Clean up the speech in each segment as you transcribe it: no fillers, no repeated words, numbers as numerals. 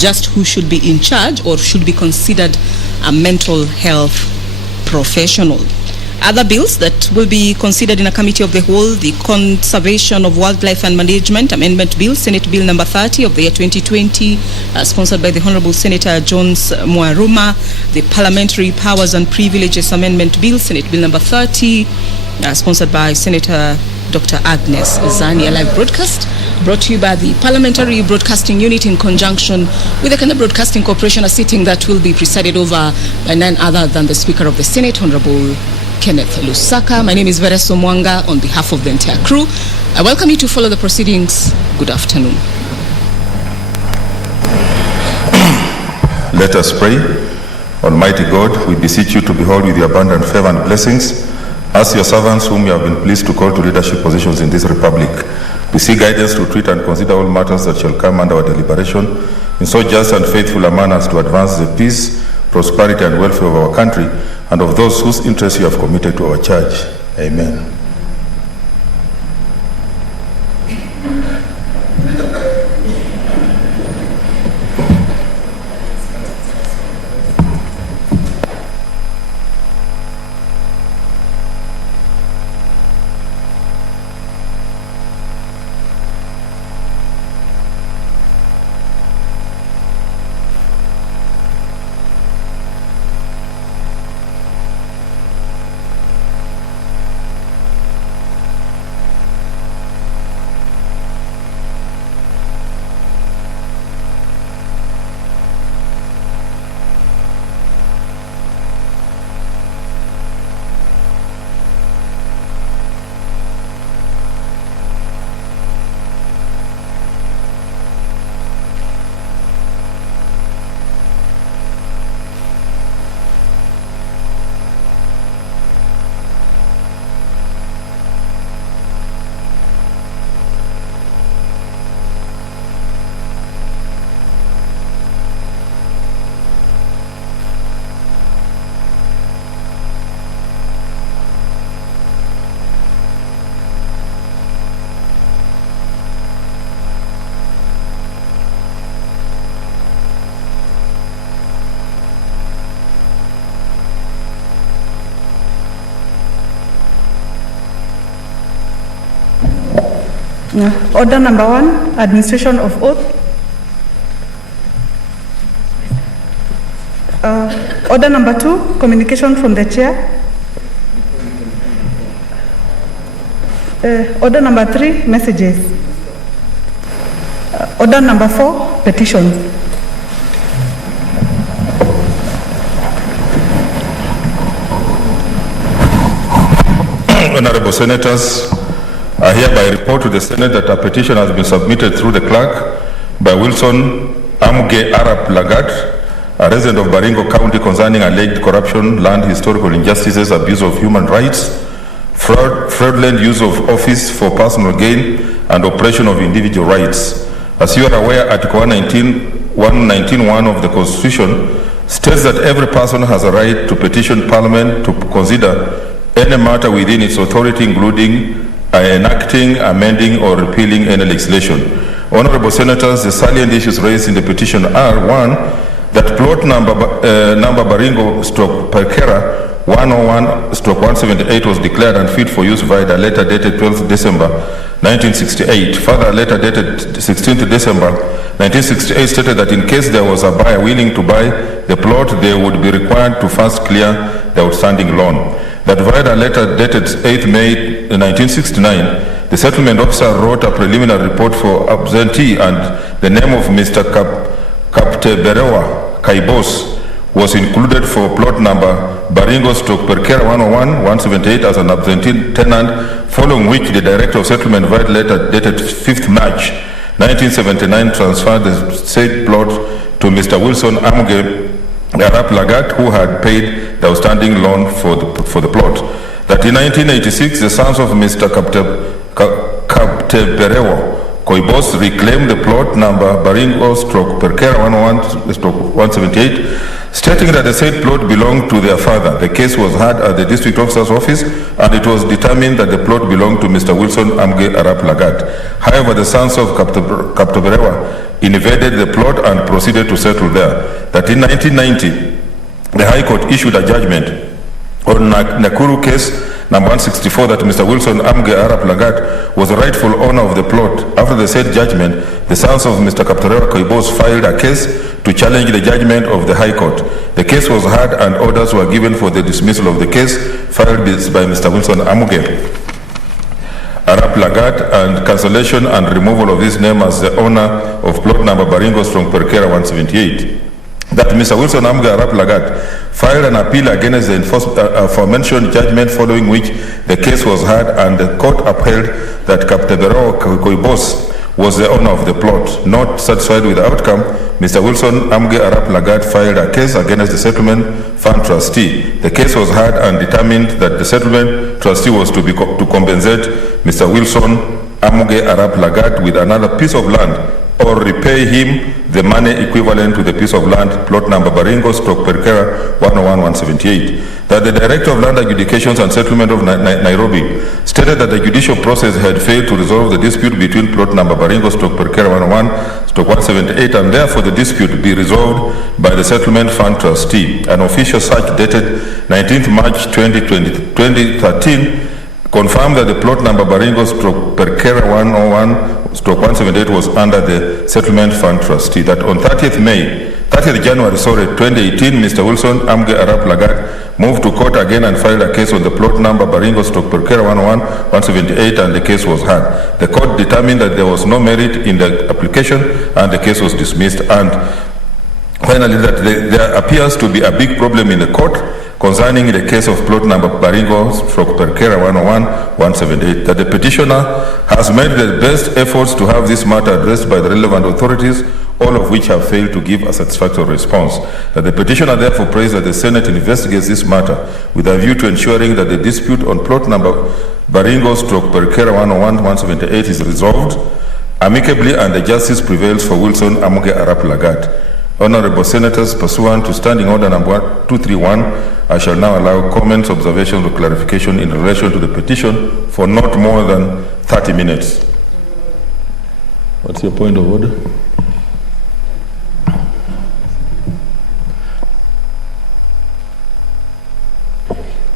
just who should be in charge or should be considered a mental health professional. Other bills that will be considered in a committee of the whole: the Conservation of Wildlife and Management Amendment Bill, Senate Bill number 30 of the year 2020, sponsored by the Honorable Senator Jones Mwaruma; the Parliamentary Powers and Privileges Amendment Bill, Senate Bill number 30, sponsored by Senator Dr. Agnes Zani. A live broadcast brought to you by the Parliamentary Broadcasting Unit in conjunction with the Kenya Broadcasting Corporation, a sitting that will be presided over by none other than the Speaker of the Senate, Honorable Kenneth Lusaka. My name is Vereso Mwanga. On behalf of the entire crew, I welcome you to follow the proceedings. Good afternoon. Let us pray. Almighty God, we beseech you to behold with your abundant favor and blessings as your servants whom you have been pleased to call to leadership positions in this republic. We seek guidance to treat and consider all matters that shall come under our deliberation in so just and faithful a manner as to advance the peace, prosperity and welfare of our country and of those whose interests you have committed to our church. Amen. Order number 1, administration of oath. Order number 2, communication from the chair. Order number 3, messages. Order number 4, petitions. Honorable Senators, I hereby report to the Senate that a petition has been submitted through the clerk by Wilson Amuge Arap Lagat, a resident of Baringo County, concerning alleged corruption, land historical injustices, abuse of human rights, fraudulent use of office for personal gain, and oppression of individual rights. As you are aware, Article 119.1 of the Constitution states that every person has a right to petition Parliament to consider any matter within its authority, including enacting, amending, or repealing any legislation. Honorable Senators, the salient issues raised in the petition are: 1, that plot number Baringo/Perkera 101/178 was declared unfit for use via a letter dated 12th December 1968. Further, a letter dated 16th December 1968 stated that in case there was a buyer willing to buy the plot, they would be required to first clear the outstanding loan. That via a letter dated 8th May 1969, the settlement officer wrote a preliminary report for absentee and the name of Mr. Kapteberewa Kaibos was included for plot number Baringo/Perkera 101/178 as an absentee tenant, following which the Director of Settlement via letter dated 5th March 1979 transferred the said plot to Mr. Wilson Amuge Arap Lagat, who had paid the outstanding loan for the plot. That in 1986, the sons of Mr. Kapteberewa Koibos reclaimed the plot number Baringo/Perkera 101/178, stating that the said plot belonged to their father. The case was heard at the district officer's office, and it was determined that the plot belonged to Mr. Wilson Amge Arap Lagat. However, the sons of Kaptoberewa invaded the plot and proceeded to settle there. That in 1990, the High Court issued a judgment on Nakuru case number 164 that Mr. Wilson Amge Arap Lagat was the rightful owner of the plot. After the said judgment, the sons of Mr. Kaptorewa Koibos filed a case to challenge the judgment of the High Court. The case was heard and orders were given for the dismissal of the case filed by Mr. Wilson Amge Arap Lagat and cancellation and removal of his name as the owner of plot number Baringo/Perkera 178. That Mr. Wilson Amge Arap Lagat filed an appeal against the aforementioned judgment, following which the case was heard and the court upheld that Kaptebero Koibos was the owner of the plot. Not satisfied with the outcome, Mr. Wilson Amge Arap Lagat filed a case against the settlement fund trustee. The case was heard and determined that the settlement trustee was to compensate Mr. Wilson Amge Arap Lagat with another piece of land or repay him the money equivalent to the piece of land, plot number Baringo/Perkera 101/178. That the Director of Land Adjudications and Settlement of Nairobi stated that the judicial process had failed to resolve the dispute between plot number Baringo/Perkera 101/178, and therefore the dispute be resolved by the Settlement Fund Trustee. An official search dated 19th March 2013 confirmed that the plot number Baringo/Perkera 101/178 was under the Settlement Fund Trustee. That on 30th January 2018, Mr. Wilson Amge Arap Lagat moved to court again and filed a case on the plot number Baringo/Perkera 101/178, and the case was heard. The court determined that there was no merit in the application and the case was dismissed. And finally, that there appears to be a big problem in the court concerning the case of plot number Baringo/Perkera 101/178, that the petitioner has made the best efforts to have this matter addressed by the relevant authorities, all of which have failed to give a satisfactory response. That the petitioner therefore prays that the Senate investigates this matter with a view to ensuring that the dispute on plot number Baringo/Perkera 101/178 is resolved amicably and the justice prevails for Wilson Amge Arap Lagat. Honorable Senators, pursuant to Standing Order number 231, I shall now allow comments, observations, or clarification in relation to the petition for not more than 30 minutes. What's your point of order?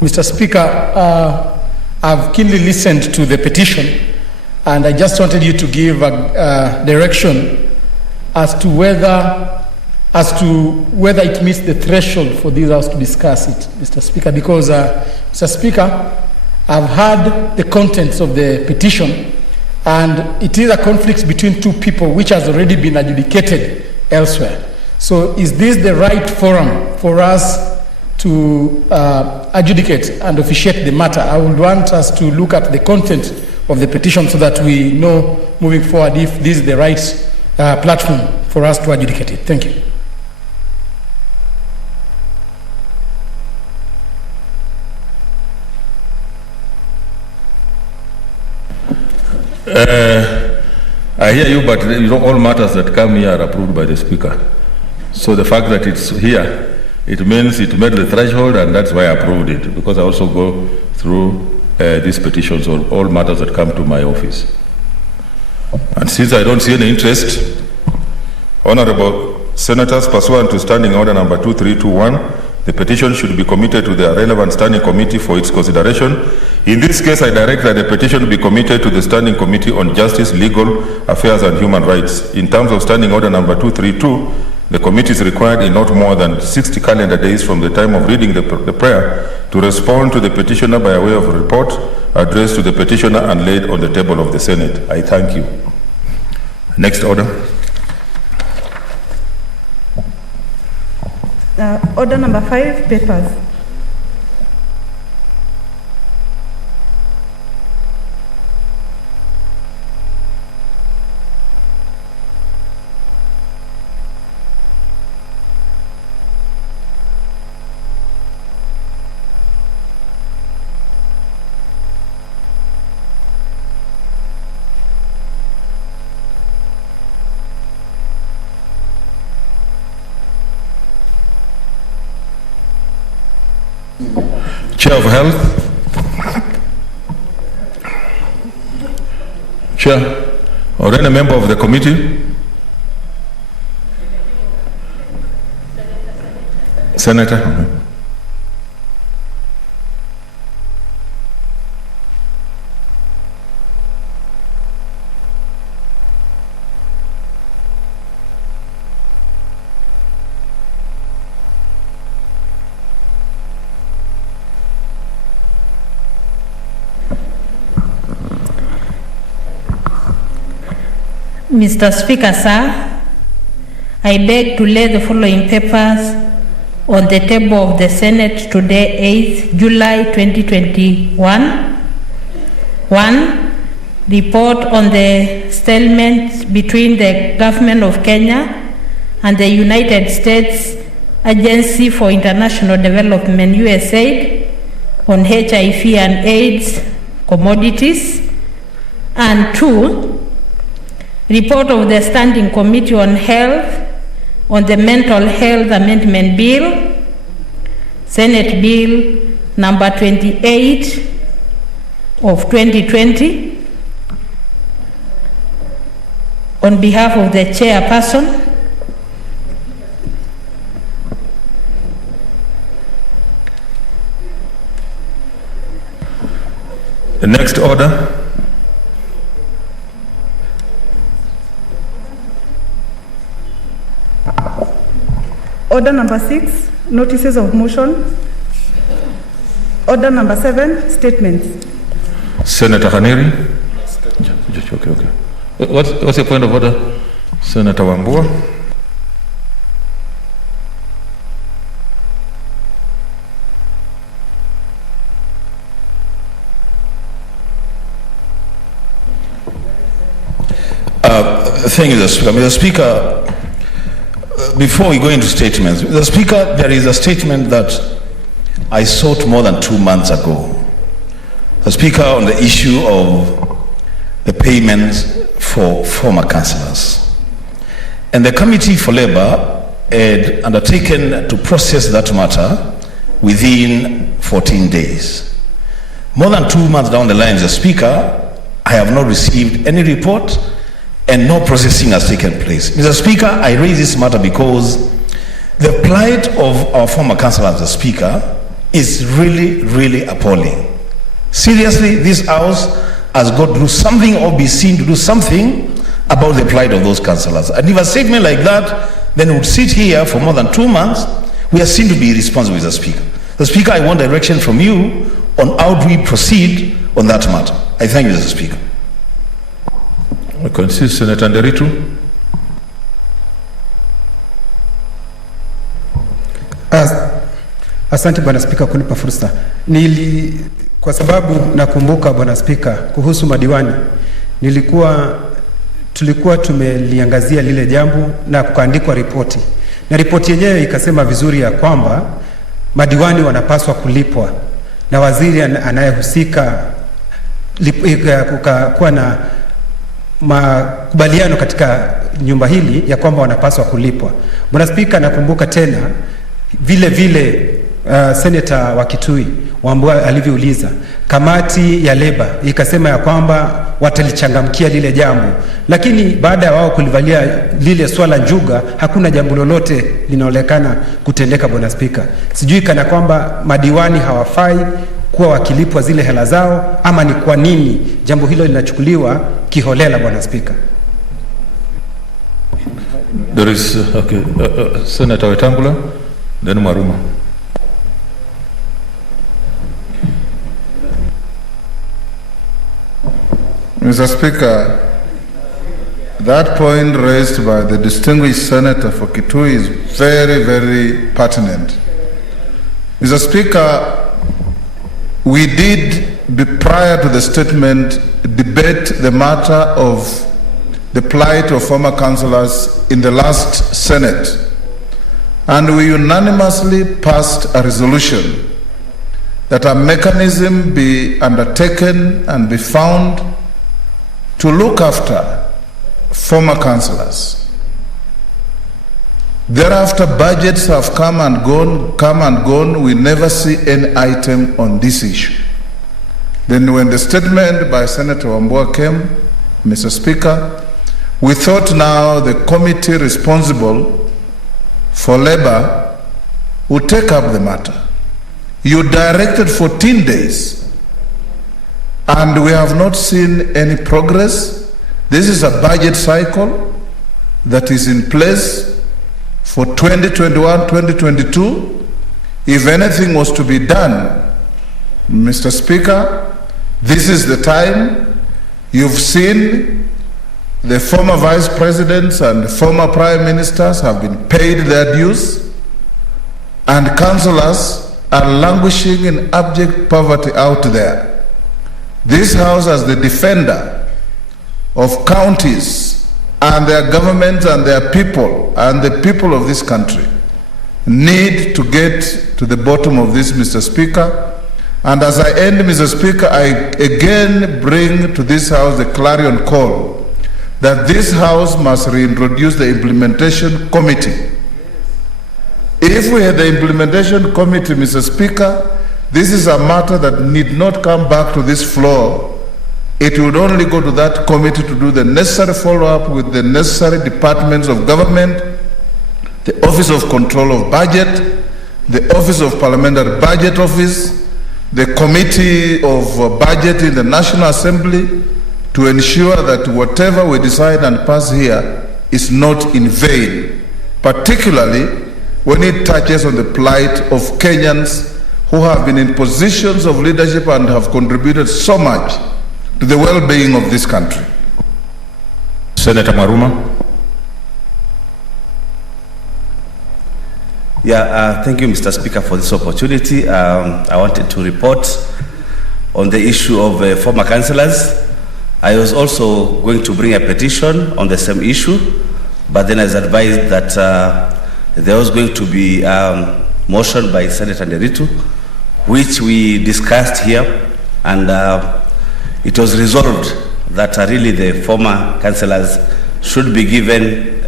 Mr. Speaker, I've keenly listened to the petition, and I just wanted you to give a direction as to whether it meets the threshold for this House to discuss it, Mr. Speaker, because, Mr. Speaker, I've heard the contents of the petition, and it is a conflict between two people which has already been adjudicated elsewhere. So is this the right forum for us to adjudicate and officiate the matter? I would want us to look at the content of the petition so that we know moving forward if this is the right platform for us to adjudicate it. Thank you. I hear you, but you know, all matters that come here are approved by the Speaker. So the fact that it's here, it means it met the threshold, and that's why I approved it, because I also go through these petitions on all matters that come to my office. And since I don't see any interest, Honorable Senators, pursuant to Standing Order number 2321, the petition should be committed to the relevant standing committee for its consideration. In this case, I direct that the petition be committed to the Standing Committee on Justice, Legal Affairs and Human Rights. In terms of Standing Order number 232, the committee is required in not more than 60 calendar days from the time of reading the prayer to respond to the petitioner by way of a report addressed to the petitioner and laid on the table of the Senate. I thank you. Next order. Order number 5, papers. Chair of Health. Chair or any member of the committee. Senator. Mr. Speaker, sir, I beg to lay the following papers on the table of the Senate today, 8th July 2021. 1. Report on the stalemate between the government of Kenya and the United States Agency for International Development, USAID, on HIV and AIDS commodities. And 2. Report of the Standing Committee on Health on the Mental Health Amendment Bill, Senate Bill number 28 of 2020. On behalf of the chairperson, the next order. Order number 6, notices of motion. Order number 7, statements. Senator Khaniri. Okay. What's your point of order? Senator Wambua. Thank you, Mr. Speaker. Before we go into statements, Mr. Speaker, there is a statement that I sought more than 2 months ago. The Speaker, on the issue of the payments for former councillors. And the Committee for Labour had undertaken to process that matter within 14 days. More than 2 months down the line, Mr. Speaker, I have not received any report and no processing has taken place. Mr. Speaker, I raise this matter because the plight of our former councillors, Mr. Speaker, is really appalling. Seriously, this House has got to do something or be seen to do something about the plight of those councillors. And if a statement like that, then we would sit here for more than 2 months, we are seen to be responsible, Mr. Speaker. Mr. Speaker, I want direction from you on how do we proceed on that matter. I thank you, Mr. Speaker. I concede, Senator Nderitu. Asante Bwana Spika kunipa fursa. Kwa sababu nakumbuka Bwana Spika kuhusu madiwani, tulikuwa tumeliangazia lile jambo na kukaandikwa ripoti. Na ripoti yenyewe ikasema vizuri ya kwamba madiwani wanapaswa kulipwa na waziri anayehusika kukakuwa na makubaliano katika nyumba hili ya kwamba wanapaswa kulipwa. Bwana Spika, nakumbuka tena vile Senator wa Kitui Wambua alivyouliza, kamati ya Labour ikasema ya kwamba watalichangamkia lile jambo, lakini baada ya wao kulivalia lile swala njuga, hakuna jambo lolote linaonekana kutendeka. Bwana Spika, sijui kana kwamba madiwani hawafai kuwa wakilipwa zile hela zao, ama ni kwa nini jambo hilo linachukuliwa kiholela, Bwana Spika? There is Senator Wetangula, then Maruma. Mr. Speaker, that point raised by the distinguished Senator for Kitui is very pertinent. Mr. Speaker, we did, prior to the statement, debate the matter of the plight of former councillors in the last Senate, and we unanimously passed a resolution that a mechanism be undertaken and be found to look after former councillors. Thereafter, budgets have come and gone. We never see any item on this issue. Then when the statement by Senator Wambua came, Mr. Speaker, we thought now the committee responsible for labor would take up the matter. You directed 14 days, and we have not seen any progress. This is a budget cycle that is in place for 2021-2022. If anything was to be done, Mr. Speaker, this is the time. You've seen the former vice presidents and the former prime ministers have been paid their dues, and councillors are languishing in abject poverty out there. This House, as the defender of counties and their governments and their people and the people of this country, need to get to the bottom of this, Mr. Speaker. And as I end, Mr. Speaker, I again bring to this House the clarion call that this House must reintroduce the implementation committee. If we had the implementation committee, Mr. Speaker, this is a matter that need not come back to this floor. It would only go to that committee to do the necessary follow-up with the necessary departments of government, the Office of Control of Budget, the Office of Parliamentary Budget Office, the Committee of Budget in the National Assembly, to ensure that whatever we decide and pass here is not in vain, particularly when it touches on the plight of Kenyans who have been in positions of leadership and have contributed so much to the well-being of this country. Senator Maruma. Thank you, Mr. Speaker, for this opportunity. I wanted to report on the issue of former councillors. I was also going to bring a petition on the same issue, but then I was advised that there was going to be motion by Senator Nderitu, which we discussed here, and it was resolved that really the former councillors should be given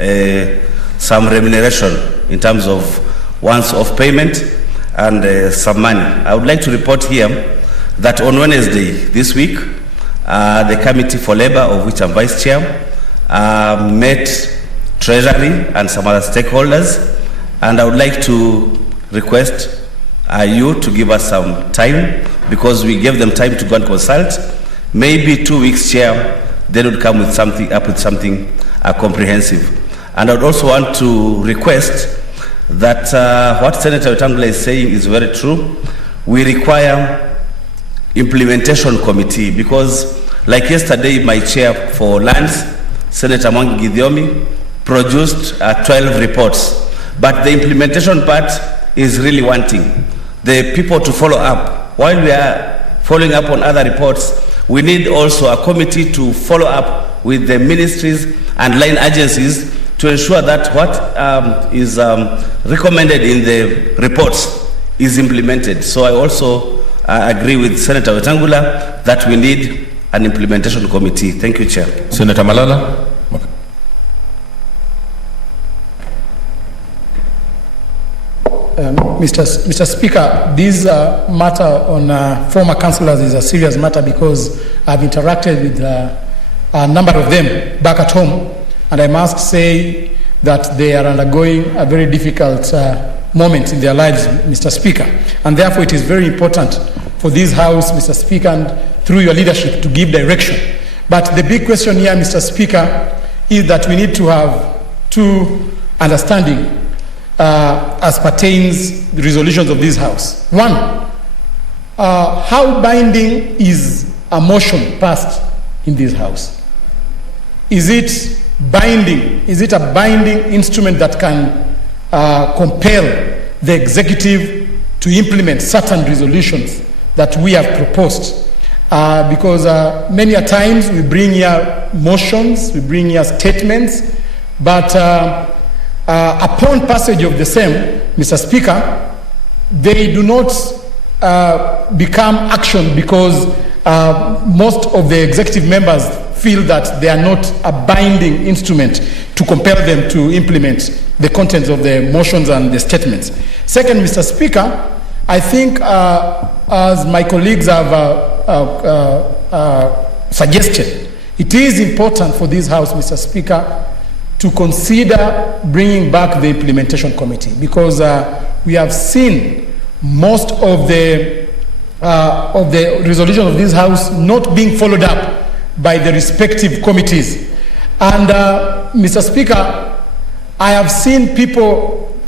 some remuneration in terms of once-off payment and some money. I would like to report here that on Wednesday this week, the Committee for Labour, of which I'm Vice Chair, met Treasury and some other stakeholders, and I would like to request you to give us some time, because we gave them time to go and consult. Maybe 2 weeks, Chair, they would come with something comprehensive. And I would also want to request that what Senator Wetangula is saying is very true. We require implementation committee, because like yesterday, my chair for lands, Senator Mwangi Githiomi, produced 12 reports. But the implementation part is really wanting the people to follow up. While we are following up on other reports, we need also a committee to follow up with the ministries and line agencies to ensure that what is recommended in the reports is implemented. So I also agree with Senator Wetangula that we need an implementation committee. Thank you, Chair. Senator Malala. Okay. Mr. Speaker, this matter on former councillors is a serious matter, because I've interacted with a number of them back at home, and I must say that they are undergoing a very difficult moment in their lives, Mr. Speaker. And therefore it is very important for this House, Mr. Speaker, and through your leadership, to give direction. But the big question here, Mr. Speaker, is that we need to have two understanding as pertains the resolutions of this House. One, how binding is a motion passed in this House? Is it binding? Is it a binding instrument that can compel the executive to implement certain resolutions that we have proposed? Because many a times we bring here motions, we bring here statements, but upon passage of the same, Mr. Speaker, they do not become action, because most of the executive members feel that they are not a binding instrument to compel them to implement the contents of the motions and the statements. Second, Mr. Speaker, I think as my colleagues have suggested, it is important for this House, Mr. Speaker, to consider bringing back the implementation committee, because we have seen most of the resolution of this House not being followed up by the respective committees. And Mr. Speaker, I have seen people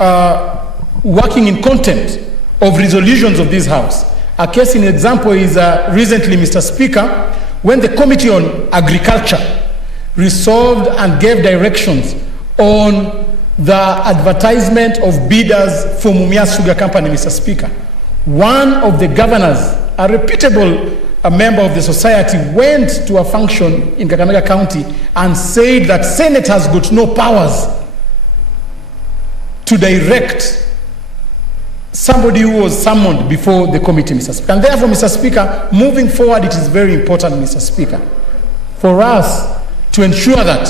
working in contempt of resolutions of this House. A case in example is recently, Mr. Speaker, when the Committee on Agriculture resolved and gave directions on the advertisement of bidders for Mumias Sugar Company, Mr. Speaker. One of the governors, a reputable member of the society, went to a function in Kakamega County and said that Senate has got no powers to direct somebody who was summoned before the committee, Mr. Speaker. And therefore, Mr. Speaker, moving forward, it is very important, Mr. Speaker, for us to ensure that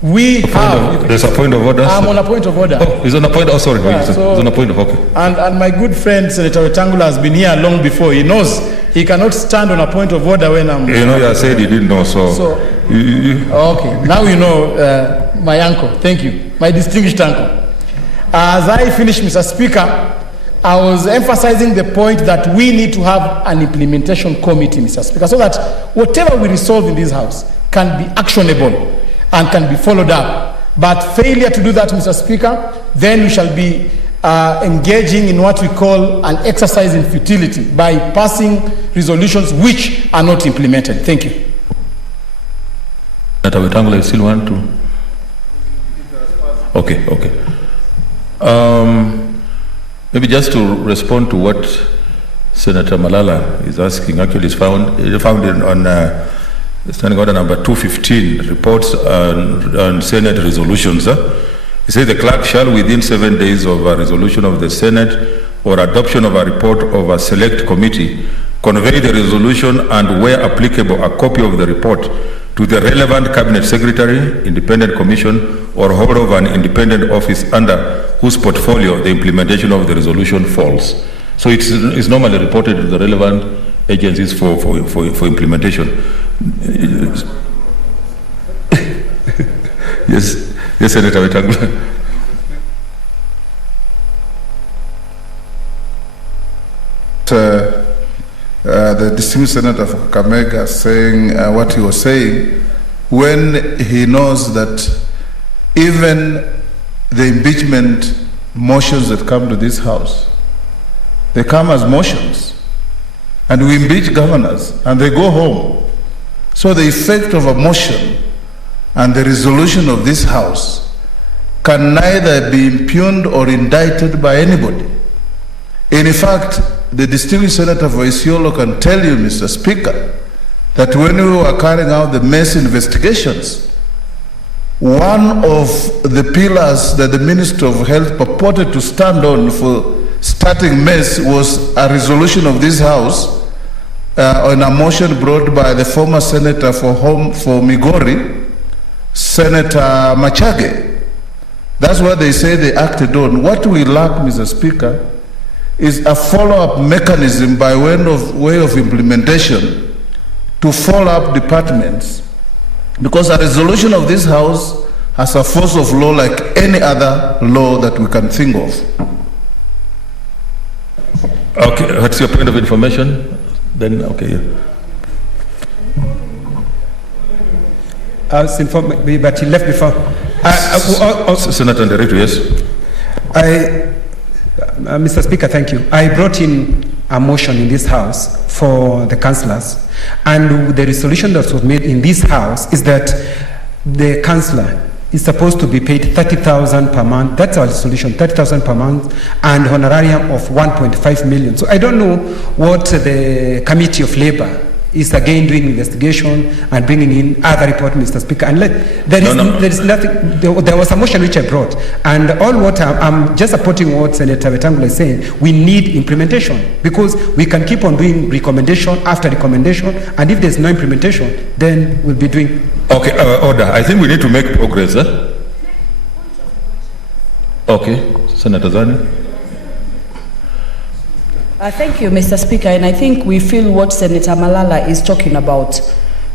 we have... There's a point of order. I'm on a point of order. Oh, he's on a point. Oh, sorry. Yeah, he's on a point of order. Okay. And my good friend, Senator Wetangula, has been here long before. He knows he cannot stand on a point of order when I'm... You know, you said you didn't know, so... Okay, now you know my uncle. Thank you. My distinguished uncle. As I finish, Mr. Speaker, I was emphasizing the point that we need to have an implementation committee, Mr. Speaker, so that whatever we resolve in this House can be actionable and can be followed up. But failure to do that, Mr. Speaker, then we shall be engaging in what we call an exercise in futility by passing resolutions which are not implemented. Thank you. Senator Wetangula, you still want to? Okay. Maybe just to respond to what Senator Malala is asking, actually is found on Standing Order number 215, reports on Senate resolutions. He says the clerk shall, within 7 days of a resolution of the Senate or adoption of a report of a select committee, convey the resolution and, where applicable, a copy of the report to the relevant cabinet secretary, independent commission, or holder of an independent office under whose portfolio the implementation of the resolution falls. So it's normally reported to the relevant agencies for implementation. Yes, Senator Wetangula. The distinguished senator for Kakamega saying what he was saying when he knows that even the impeachment motions that come to this House, they come as motions, and we impeach governors and they go home. So the effect of a motion and the resolution of this House can neither be impugned or indicted by anybody. In fact, the distinguished senator for Isiolo can tell you, Mr. Speaker, that when we were carrying out the mess investigations, one of the pillars that the Minister of Health purported to stand on for starting mess was a resolution of this House on a motion brought by the former senator for Migori, Senator Machage. That's what they say they acted on. What we lack, Mr. Speaker, is a follow-up mechanism by way of implementation to follow up departments, because a resolution of this House has a force of law like any other law that we can think of. Okay, what's your point of information? Then, okay. I was informed, but he left before. Senator Nderetu, yes. Mr. Speaker, thank you. I brought in a motion in this House for the councillors, and the resolution that was made in this House is that the councillor is supposed to be paid 30,000 per month. That's our solution, 30,000 per month, and honorarium of 1.5 million. So I don't know what the Committee of Labour is again doing investigation and bringing in other report, Mr. Speaker. And there is nothing. There was a motion which I brought, and all what I'm just supporting what Senator Wetangula is saying. We need implementation, because we can keep on doing recommendation after recommendation, and if there's no implementation, then we'll be doing. Okay, order. I think we need to make progress. Okay, Senator Zani. Thank you, Mr. Speaker, and I think we feel what Senator Malala is talking about,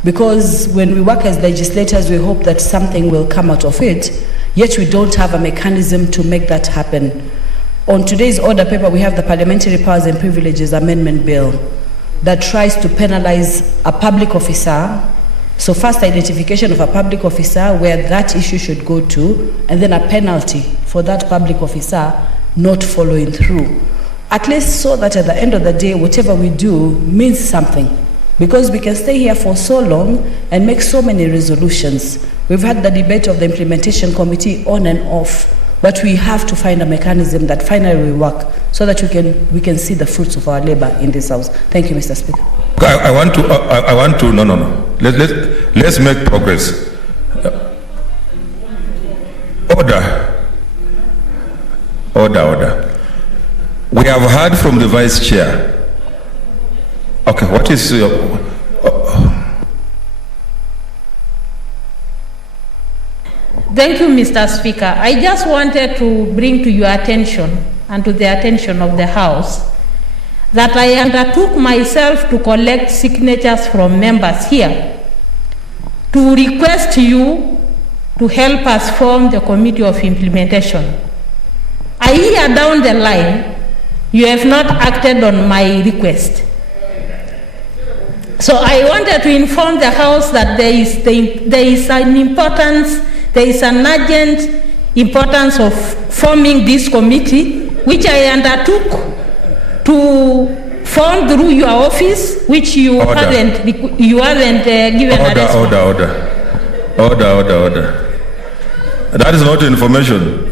because when we work as legislators, we hope that something will come out of it, yet we don't have a mechanism to make that happen. On today's order paper, we have the Parliamentary Powers and Privileges Amendment Bill that tries to penalize a public officer. So first, identification of a public officer where that issue should go to, and then a penalty for that public officer not following through. At least so that at the end of the day, whatever we do means something. Because we can stay here for so long and make so many resolutions. We've had the debate of the implementation committee on and off, but we have to find a mechanism that finally will work so that we can see the fruits of our labor in this house. Thank you, Mr. Speaker. I want to, no. Let's make progress. Order. We have heard from the Vice Chair. Okay, what is your... Thank you, Mr. Speaker. I just wanted to bring to your attention and to the attention of the House that I undertook myself to collect signatures from members here to request you to help us form the Committee of Implementation. A year down the line, you have not acted on my request. So I wanted to inform the House that there is an urgent importance of forming this committee, which I undertook to form through your office, which you haven't given a response. Order. That is not information.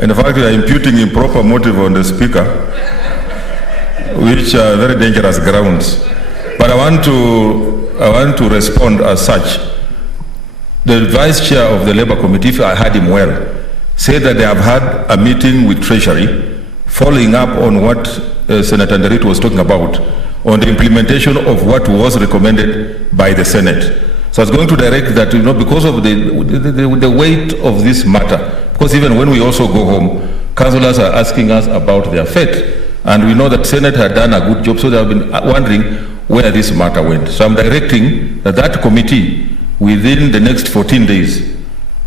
In fact, you are imputing improper motive on the Speaker, which are very dangerous grounds. But I want to respond as such. The Vice Chair of the Labour Committee, if I heard him well, said that they have had a meeting with Treasury following up on what Senator Nderit was talking about on the implementation of what was recommended by the Senate. So I was going to direct that, because of the weight of this matter, because even when we also go home, councillors are asking us about their fate. And we know that Senate had done a good job, so they have been wondering where this matter went. So I'm directing that committee, within the next 14 days,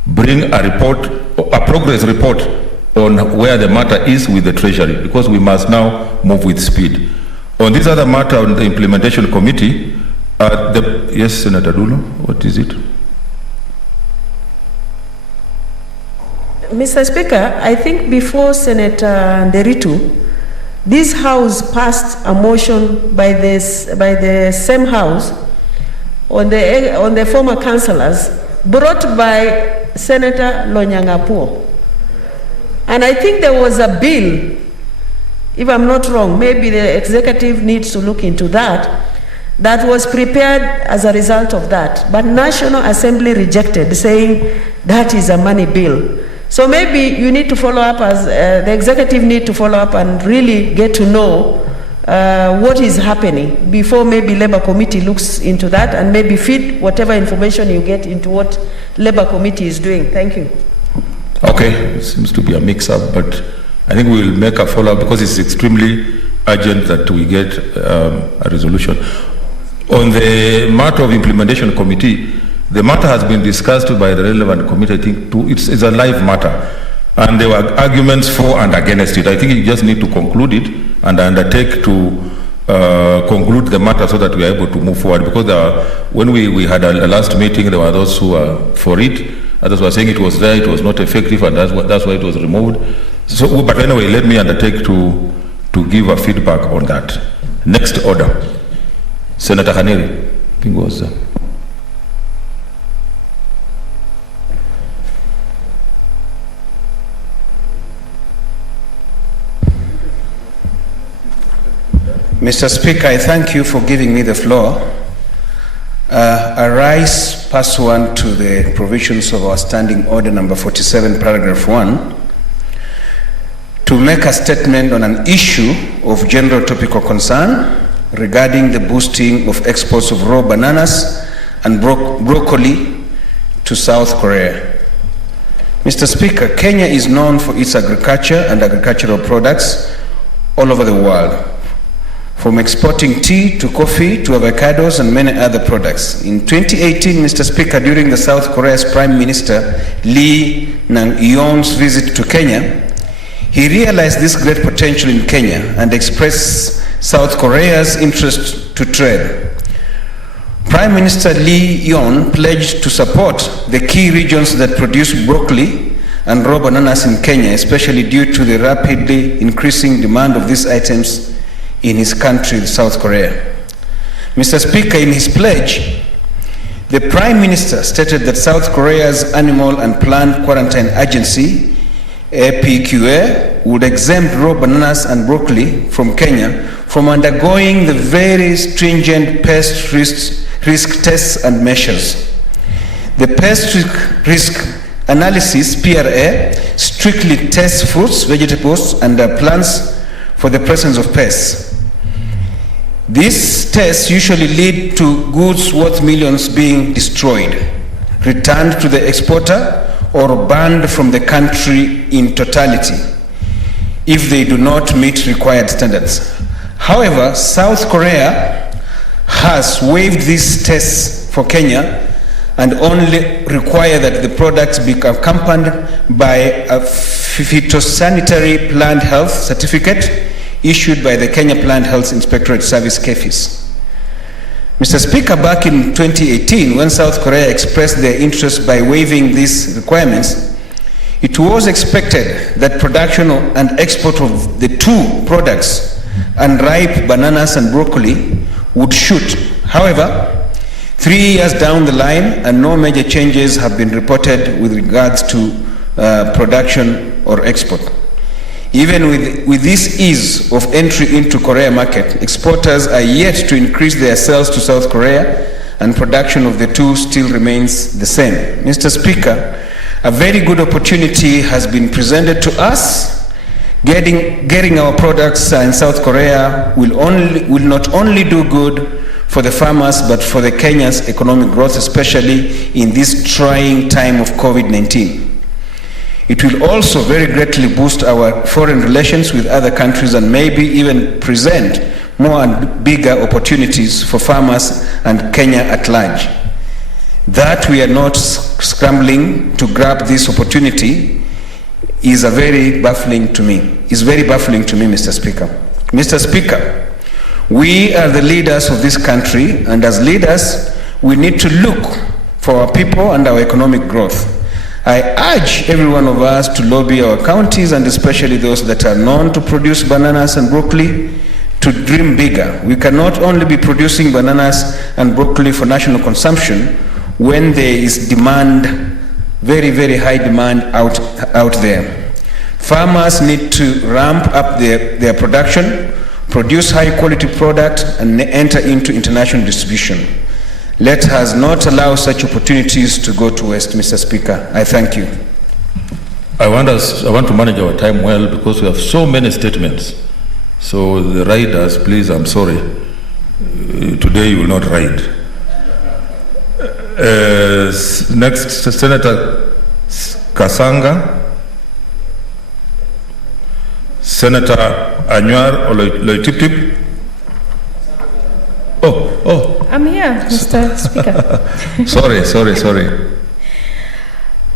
bring a progress report on where the matter is with the Treasury, because we must now move with speed. On this other matter, on the implementation committee, yes, Senator Dulo, what is it? Mr. Speaker, I think before Senator Nderitu, this House passed a motion by the same House on the former councillors, brought by Senator Lonyangapuo. And I think there was a bill, if I'm not wrong, maybe the executive needs to look into that was prepared as a result of that. But National Assembly rejected, saying that is a money bill. So maybe you need to follow up, as the executive need to follow up and really get to know what is happening before maybe Labour Committee looks into that, and maybe feed whatever information you get into what Labour Committee is doing. Thank you. Okay, it seems to be a mix-up, but I think we will make a follow-up because it's extremely urgent that we get a resolution. On the matter of implementation committee, the matter has been discussed by the relevant committee. I think it's a live matter, and there were arguments for and against it. I think you just need to conclude it and undertake to conclude the matter so that we are able to move forward. Because when we had a last meeting, there were those who were for it, others were saying it was there, it was not effective, and that's why it was removed. So, but anyway, let me undertake to give a feedback on that. Next order, Senator Haneri, I think was. Mr. Speaker, I thank you for giving me the floor. I rise pursuant to the provisions of our Standing Order number 47, paragraph 1, to make a statement on an issue of general topical concern regarding the boosting of exports of raw bananas and broccoli to South Korea. Mr. Speaker, Kenya is known for its agriculture and agricultural products all over the world, from exporting tea to coffee to avocados and many other products. In 2018, Mr. Speaker, during the South Korea's Prime Minister Lee Nang-yeon's visit to Kenya, he realized this great potential in Kenya and expressed South Korea's interest to trade. Prime Minister Lee Yeon pledged to support the key regions that produce broccoli and raw bananas in Kenya, especially due to the rapidly increasing demand of these items in his country, South Korea. Mr. Speaker, in his pledge, the Prime Minister stated that South Korea's Animal and Plant Quarantine Agency, APQA, would exempt raw bananas and broccoli from Kenya from undergoing the very stringent pest risk tests and measures. The pest risk analysis, PRA, strictly tests fruits, vegetables, and plants for the presence of pests. These tests usually lead to goods worth millions being destroyed, returned to the exporter, or banned from the country in totality if they do not meet required standards. However, South Korea has waived these tests for Kenya and only require that the products be accompanied by a phytosanitary plant health certificate issued by the Kenya Plant Health Inspectorate Service, KEFIS. Mr. Speaker, back in 2018, when South Korea expressed their interest by waiving these requirements, it was expected that production and export of the two products, unripe bananas and broccoli, would shoot. However, 3 years down the line, and no major changes have been reported with regards to production or export. Even with this ease of entry into Korea market, exporters are yet to increase their sales to South Korea, and production of the two still remains the same. Mr. Speaker, a very good opportunity has been presented to us. Getting our products in South Korea will not only do good for the farmers, but for the Kenya's economic growth, especially in this trying time of COVID-19. It will also very greatly boost our foreign relations with other countries and maybe even present more and bigger opportunities for farmers and Kenya at large. That we are not scrambling to grab this opportunity is very baffling to me, Mr. Speaker. Mr. Speaker, we are the leaders of this country, and as leaders, we need to look for our people and our economic growth. I urge every one of us to lobby our counties, and especially those that are known to produce bananas and broccoli, to dream bigger. We cannot only be producing bananas and broccoli for national consumption when there is demand, very, very high demand out there. Farmers need to ramp up their production, produce high quality product, and enter into international distribution. Let us not allow such opportunities to go to waste, Mr. Speaker. I thank you. I want to manage our time well because we have so many statements. So the riders, please, I'm sorry. Today you will not ride. Next, Senator Kasanga. Senator Anywar Oloitiptip. Oh. I'm here, Mr. Speaker. Sorry.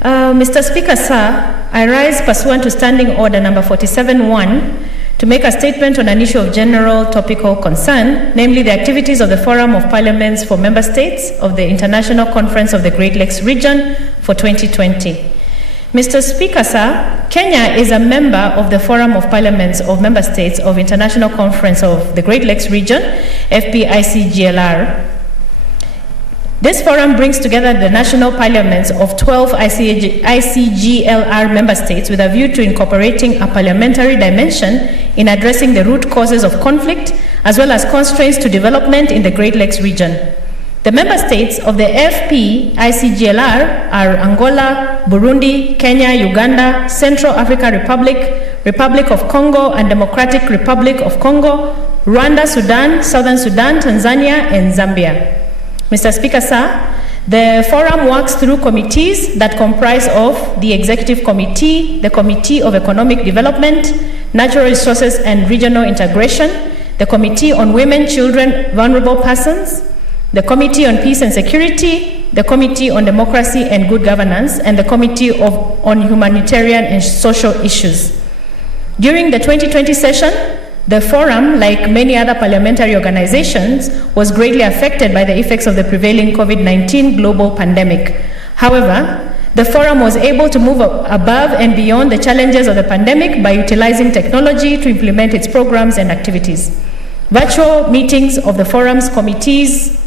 Mr. Speaker, sir, I rise pursuant to Standing Order number 47-1 to make a statement on an issue of general topical concern, namely the activities of the Forum of Parliaments for Member States of the International Conference of the Great Lakes Region for 2020. Mr. Speaker, sir, Kenya is a member of the Forum of Parliaments of Member States of International Conference of the Great Lakes Region, FPICGLR. This forum brings together the national parliaments of 12 ICGLR member states with a view to incorporating a parliamentary dimension in addressing the root causes of conflict as well as constraints to development in the Great Lakes region. The member states of the FPICGLR are Angola, Burundi, Kenya, Uganda, Central African Republic, Republic of Congo and Democratic Republic of Congo, Rwanda, Sudan, Southern Sudan, Tanzania, and Zambia. Mr. Speaker, sir, The forum works through committees that comprise of the Executive Committee, the Committee of Economic Development, Natural Resources and Regional Integration, the Committee on Women, Children, Vulnerable Persons, the Committee on Peace and Security, the Committee on Democracy and Good Governance, and the Committee on Humanitarian and Social Issues. During the 2020 session, the forum, like many other parliamentary organizations, was greatly affected by the effects of the prevailing COVID-19 global pandemic. However, the forum was able to move above and beyond the challenges of the pandemic by utilizing technology to implement its programs and activities. Virtual meetings of the forum's committees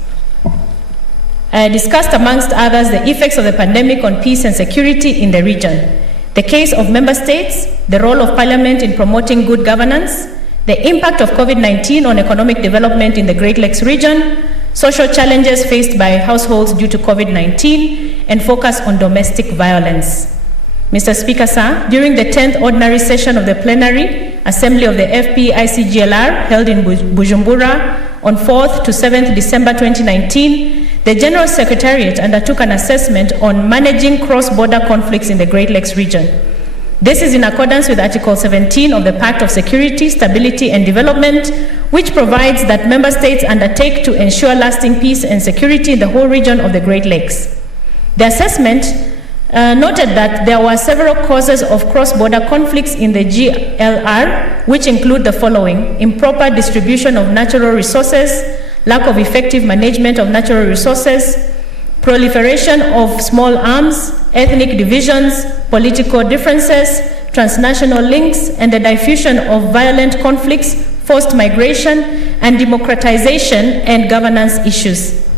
discussed, amongst others, the effects of the pandemic on peace and security in the region, the case of member states, the role of parliament in promoting good governance, the impact of COVID-19 on economic development in the Great Lakes region, social challenges faced by households due to COVID-19, and focus on domestic violence. Mr. Speaker, sir, during the 10th ordinary session of the plenary assembly of the FP-ICGLR held in Bujumbura on 4th to 7th December 2019, the General Secretariat undertook an assessment on managing cross-border conflicts in the Great Lakes region. This is in accordance with Article 17 of the Pact of Security, Stability and Development, which provides that member states undertake to ensure lasting peace and security in the whole region of the Great Lakes. The assessment noted that there were several causes of cross-border conflicts in the GLR, which include the following: improper distribution of natural resources, lack of effective management of natural resources, proliferation of small arms, ethnic divisions, political differences, transnational links, and the diffusion of violent conflicts, forced migration, and democratization and governance issues.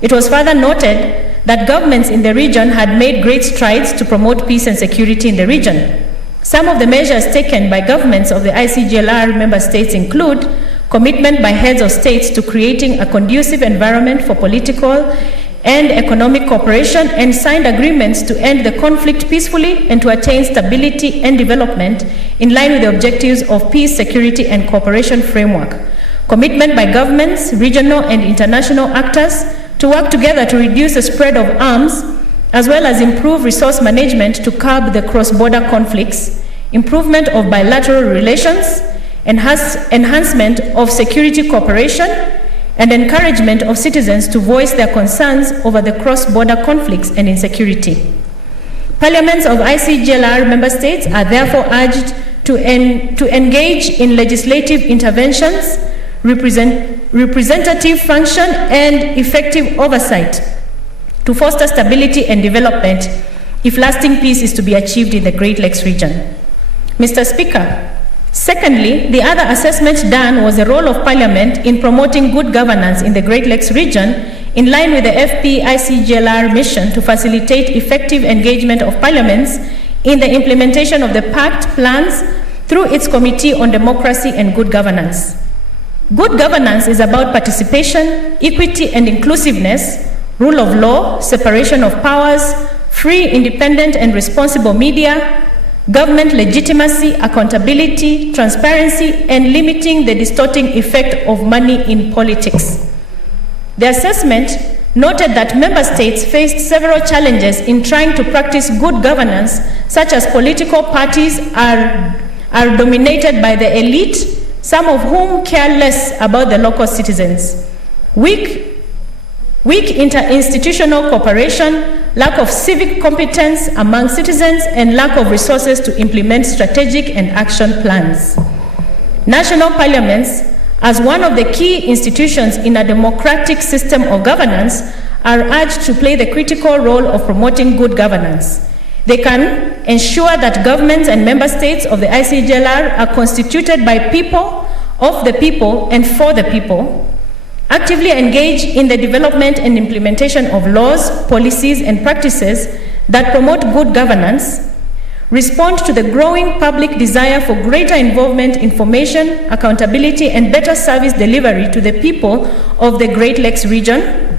It was further noted that governments in the region had made great strides to promote peace and security in the region. Some of the measures taken by governments of the ICGLR member states include commitment by heads of states to creating a conducive environment for political and economic cooperation, and signed agreements to end the conflict peacefully and to attain stability and development in line with the objectives of peace, security, and cooperation framework. Commitment by governments, regional and international actors to work together to reduce the spread of arms, as well as improve resource management to curb the cross-border conflicts, improvement of bilateral relations, enhancement of security cooperation, and encouragement of citizens to voice their concerns over the cross-border conflicts and insecurity. Parliaments of ICGLR member states are therefore urged to engage in legislative interventions, representative function, and effective oversight to foster stability and development if lasting peace is to be achieved in the Great Lakes region. Mr. Speaker, secondly, the other assessment done was the role of Parliament in promoting good governance in the Great Lakes region in line with the FP-ICGLR mission to facilitate effective engagement of parliaments in the implementation of the Pact plans through its Committee on Democracy and Good Governance. Good governance is about participation, equity and inclusiveness, rule of law, separation of powers, free, independent and responsible media, government legitimacy, accountability, transparency, and limiting the distorting effect of money in politics. The assessment noted that member states faced several challenges in trying to practice good governance, such as political parties are dominated by the elite, some of whom care less about the local citizens. Weak interinstitutional cooperation, lack of civic competence among citizens, and lack of resources to implement strategic and action plans. National parliaments, as one of the key institutions in a democratic system of governance, are urged to play the critical role of promoting good governance. They can ensure that governments and member states of the ICGLR are constituted by people, of the people, and for the people, actively engage in the development and implementation of laws, policies, and practices that promote good governance, respond to the growing public desire for greater involvement, information, accountability, and better service delivery to the people of the Great Lakes region,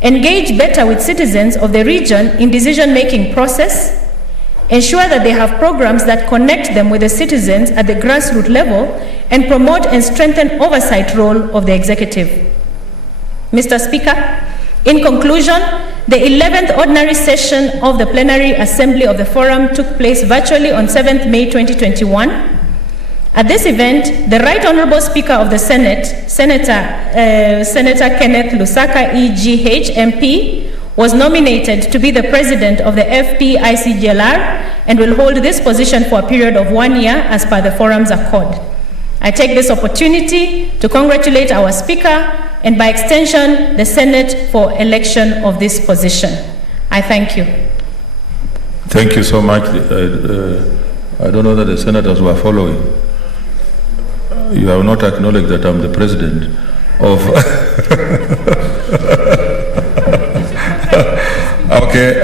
engage better with citizens of the region in decision-making process, ensure that they have programs that connect them with the citizens at the grassroots level, and promote and strengthen oversight role of the executive. Mr. Speaker, in conclusion, The 11th ordinary session of the plenary assembly of the forum took place virtually on 7th May 2021. At this event, the Right Honorable Speaker of the Senate, Senator Kenneth Lusaka EGH MP, was nominated to be the president of the FPICGLR and will hold this position for a period of 1 year as per the forum's accord. I take this opportunity to congratulate our Speaker and by extension the Senate for election of this position. I thank you. Thank you so much. I don't know that the senators were following. You have not acknowledged that I'm the president of... Okay,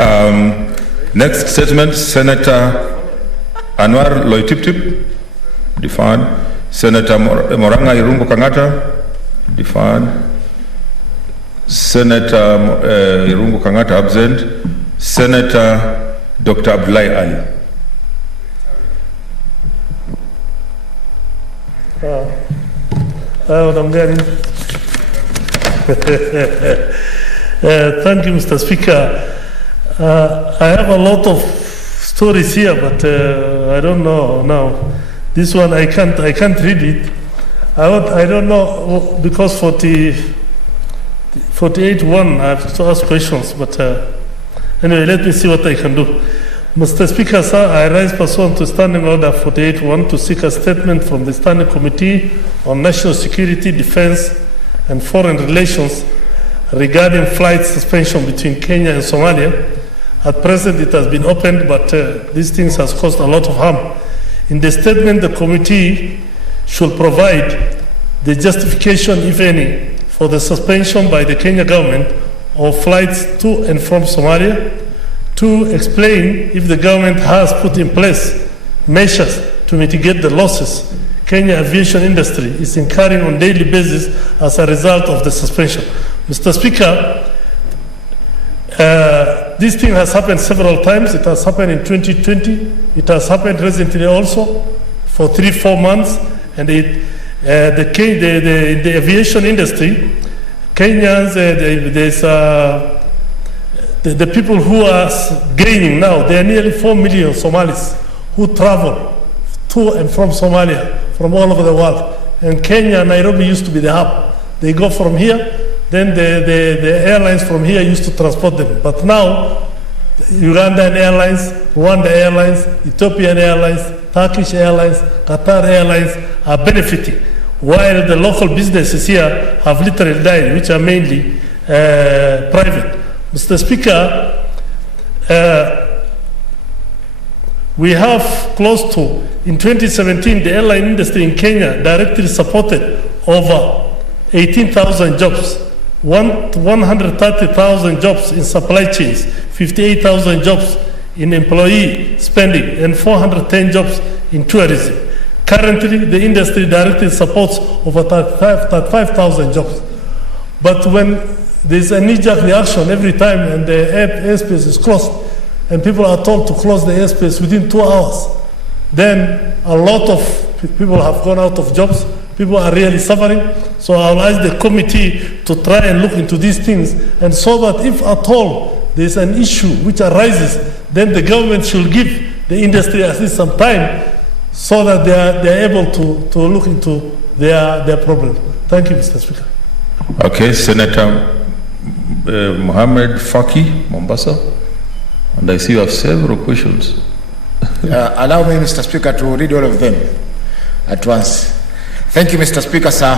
next statement, Senator Anwar Loitiptip, deferred. Senator Moranga Irungu Kangata, deferred. Senator Irungu Kangata absent. Senator Dr. Abdullahi Ali. Thank you, Mr. Speaker. I have a lot of stories here, but I don't know now. This one I can't read it. I don't know because 48.1 I have to ask questions, but anyway, let me see what I can do. Mr. Speaker, sir, I rise pursuant to Standing Order 48.1 to seek a statement from the Standing Committee on National Security, Defense and Foreign Relations regarding flight suspension between Kenya and Somalia. At present, it has been opened, but these things has caused a lot of harm. In the statement, the committee should provide the justification, if any, for the suspension by the Kenya government of flights to and from Somalia, to explain if the government has put in place measures to mitigate the losses Kenya aviation industry is incurring on a daily basis as a result of the suspension. Mr. Speaker, this thing has happened several times. It has happened in 2020. It has happened recently also for 3-4 months. And the aviation industry, Kenyans, the people who are gaining now, there are nearly 4 million Somalis who travel to and from Somalia, from all over the world. And Kenya, Nairobi used to be the hub. They go from here, then the airlines from here used to transport them. But now, Ugandan Airlines, Rwanda Airlines, Ethiopian Airlines, Turkish Airlines, Qatar Airlines are benefiting, while the local businesses here have literally died, which are mainly private. Mr. Speaker, we have close to, in 2017, the airline industry in Kenya directly supported over 18,000 jobs, 130,000 jobs in supply chains, 58,000 jobs in employee spending, and 410 jobs in tourism. Currently, the industry directly supports over 35,000 jobs. But when there's a knee-jerk reaction every time and the airspace is closed, and people are told to close the airspace within 2 hours, then a lot of people have gone out of jobs. People are really suffering. So I'll ask the committee to try and look into these things, and so that if at all there's an issue which arises, then the government should give the industry at least some time so that they are able to look into their problem. Thank you, Mr. Speaker. Okay, Senator Mohammed Faki, Mombasa. And I see you have several questions. Allow me, Mr. Speaker, to read all of them at once. Thank you, Mr. Speaker, sir.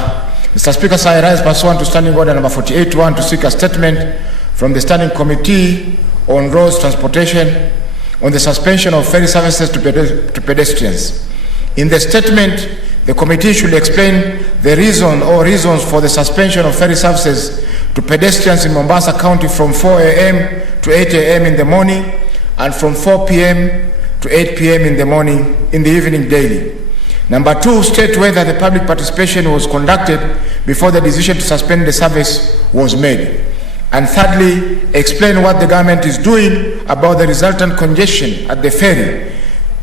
Mr. Speaker, sir, I rise pursuant to Standing Order number 48.1 to seek a statement from the Standing Committee on Roads Transportation on the suspension of ferry services to pedestrians. In the statement, the committee should explain the reason or reasons for the suspension of ferry services to pedestrians in Mombasa County from 4 a.m. to 8 a.m. in the morning and from 4 p.m. to 8 p.m. in the evening daily. Number 2, state whether the public participation was conducted before the decision to suspend the service was made. And thirdly, explain what the government is doing about the resultant congestion at the ferry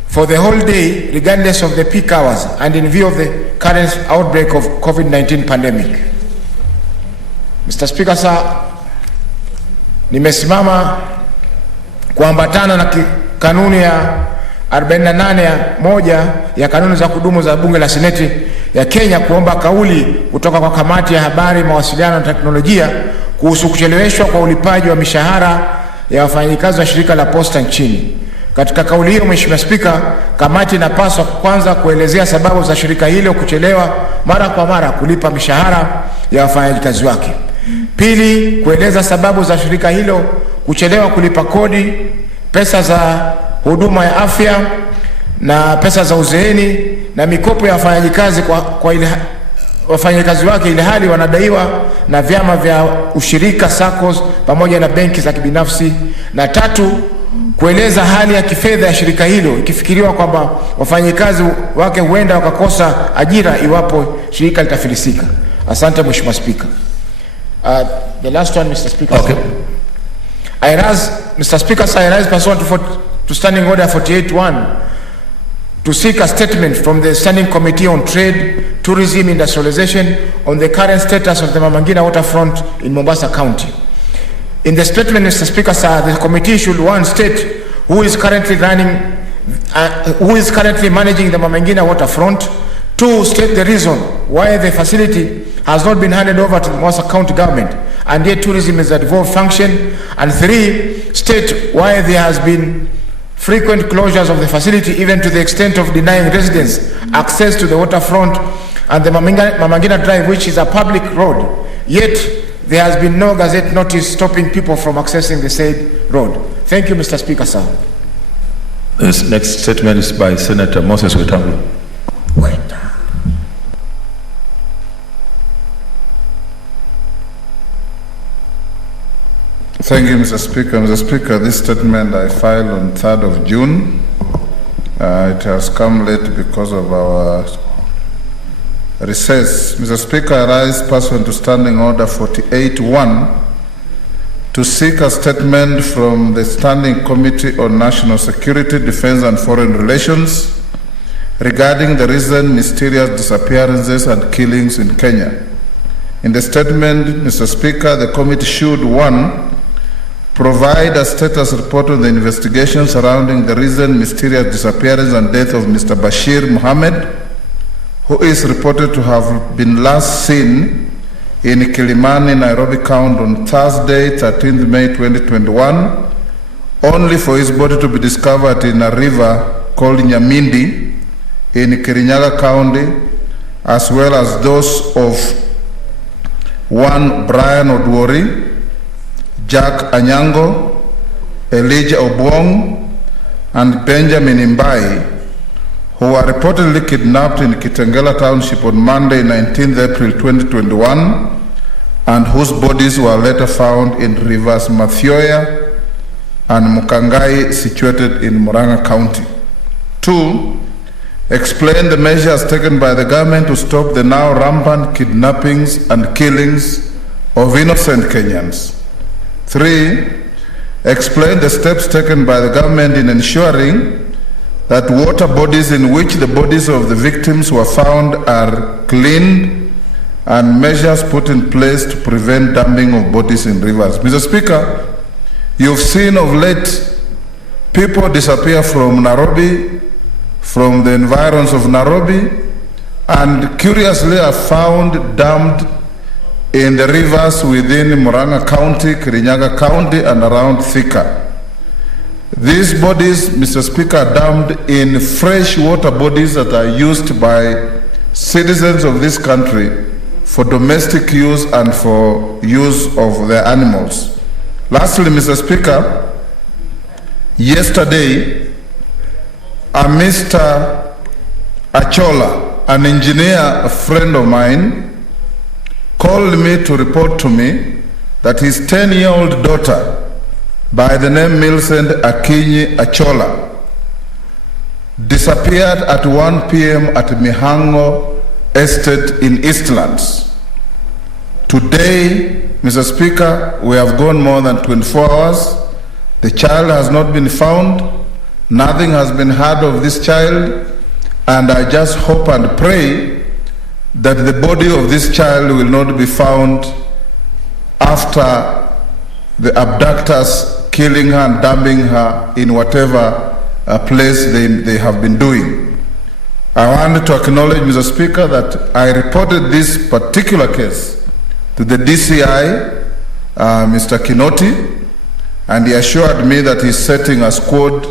for the whole day, regardless of the peak hours, and in view of the current outbreak of COVID-19 pandemic. Mr. Speaker, sir, Nimesimama kuambatana na kanuni ya 48(1) ya kanuni za kudumu za bunge la seneti ya Kenya kuomba kauli kutoka kwa kamati ya habari, mawasiliano na teknolojia kuhusu kucheleweshwa kwa ulipaji wa mishahara ya wafanyikazi wa shirika la posta nchini. Katika kauli hiyo, Mheshimiwa Spika, kamati inapaswa kwanza kuelezea sababu za shirika hilo kuchelewa mara kwa mara kulipa mishahara ya wafanyikazi wake. Pili, kueleza sababu za shirika hilo kuchelewa kulipa kodi, pesa za huduma ya afya na pesa za uzeeni na mikopo ya wafanyikazi kwa wafanyikazi wake, ile hali wanadaiwa na vyama vya ushirika SACCOS pamoja na benki za kibinafsi. Na tatu, kueleza hali ya kifedha ya shirika hilo ikifikiriwa kwamba wafanyikazi wake huenda wakakosa ajira iwapo shirika litafilisika. Asante Mheshimiwa Spika. The last one, Mr. Speaker. Okay. Mr. Speaker, I rise pursuant to Standing Order 48(1) to seek a statement from the Standing Committee on Trade, Tourism, Industrialization on the current status of the Mama Ngina waterfront in Mombasa County. In the statement, Mr. Speaker, sir, the committee should, 1, state who is currently managing the Mama Ngina waterfront. 2, state the reason why the facility has not been handed over to the Mombasa County government and yet tourism is a devolved function. And 3, state why there has been frequent closures of the facility, even to the extent of denying residents access to the waterfront and the Mama Ngina Drive, which is a public road. Yet there has been no gazette notice stopping people from accessing the said road. Thank you, Mr. Speaker, sir. This next statement is by Senator Moses Wetangula. Thank you, Mr. Speaker. Mr. Speaker, this statement I filed on 3rd of June. It has come late because of our recess. Mr. Speaker, I rise pursuant to Standing Order 48(1) to seek a statement from the Standing Committee on National Security, Defense and Foreign Relations regarding the recent mysterious disappearances and killings in Kenya. In the statement, Mr. Speaker, the committee should, 1, provide a status report on the investigation surrounding the recent mysterious disappearance and death of Mr. Bashir Mohammed, who is reported to have been last seen in Kilimani, Nairobi County on Thursday, 13th May 2021, only for his body to be discovered in a river called Nyamindi in Kirinyaga County, as well as those of 1, Brian Odwori, Jack Anyango, Elijah Obwong, and Benjamin Imbai, who were reportedly kidnapped in Kitengela Township on Monday, 19th April 2021, and whose bodies were later found in rivers Mathioya and Mukangai, situated in Murang'a County. 2, explain the measures taken by the government to stop the now rampant kidnappings and killings of innocent Kenyans. 3, explain the steps taken by the government in ensuring that water bodies in which the bodies of the victims were found are cleaned and measures put in place to prevent dumping of bodies in rivers. Mr. Speaker, you've seen of late people disappear from Nairobi, from the environs of Nairobi, and curiously are found dumped in the rivers within Murang'a County, Kirinyaga County, and around Thika. These bodies, Mr. Speaker, are dumped in fresh water bodies that are used by citizens of this country for domestic use and for use of their animals. Lastly, Mr. Speaker, yesterday, a Mr. Achola, an engineer, a friend of mine, called me to report to me that his 10-year-old daughter, by the name Millicent Akinyi Achola, disappeared at 1 p.m. at Mihango Estate in Eastlands. Today, Mr. Speaker, we have gone more than 24 hours. The child has not been found. Nothing has been heard of this child. And I just hope and pray that the body of this child will not be found after the abductors killing her and dumping her in whatever place they have been doing. I want to acknowledge, Mr. Speaker, that I reported this particular case to the DCI, Mr. Kinoti, and he assured me that he's setting a squad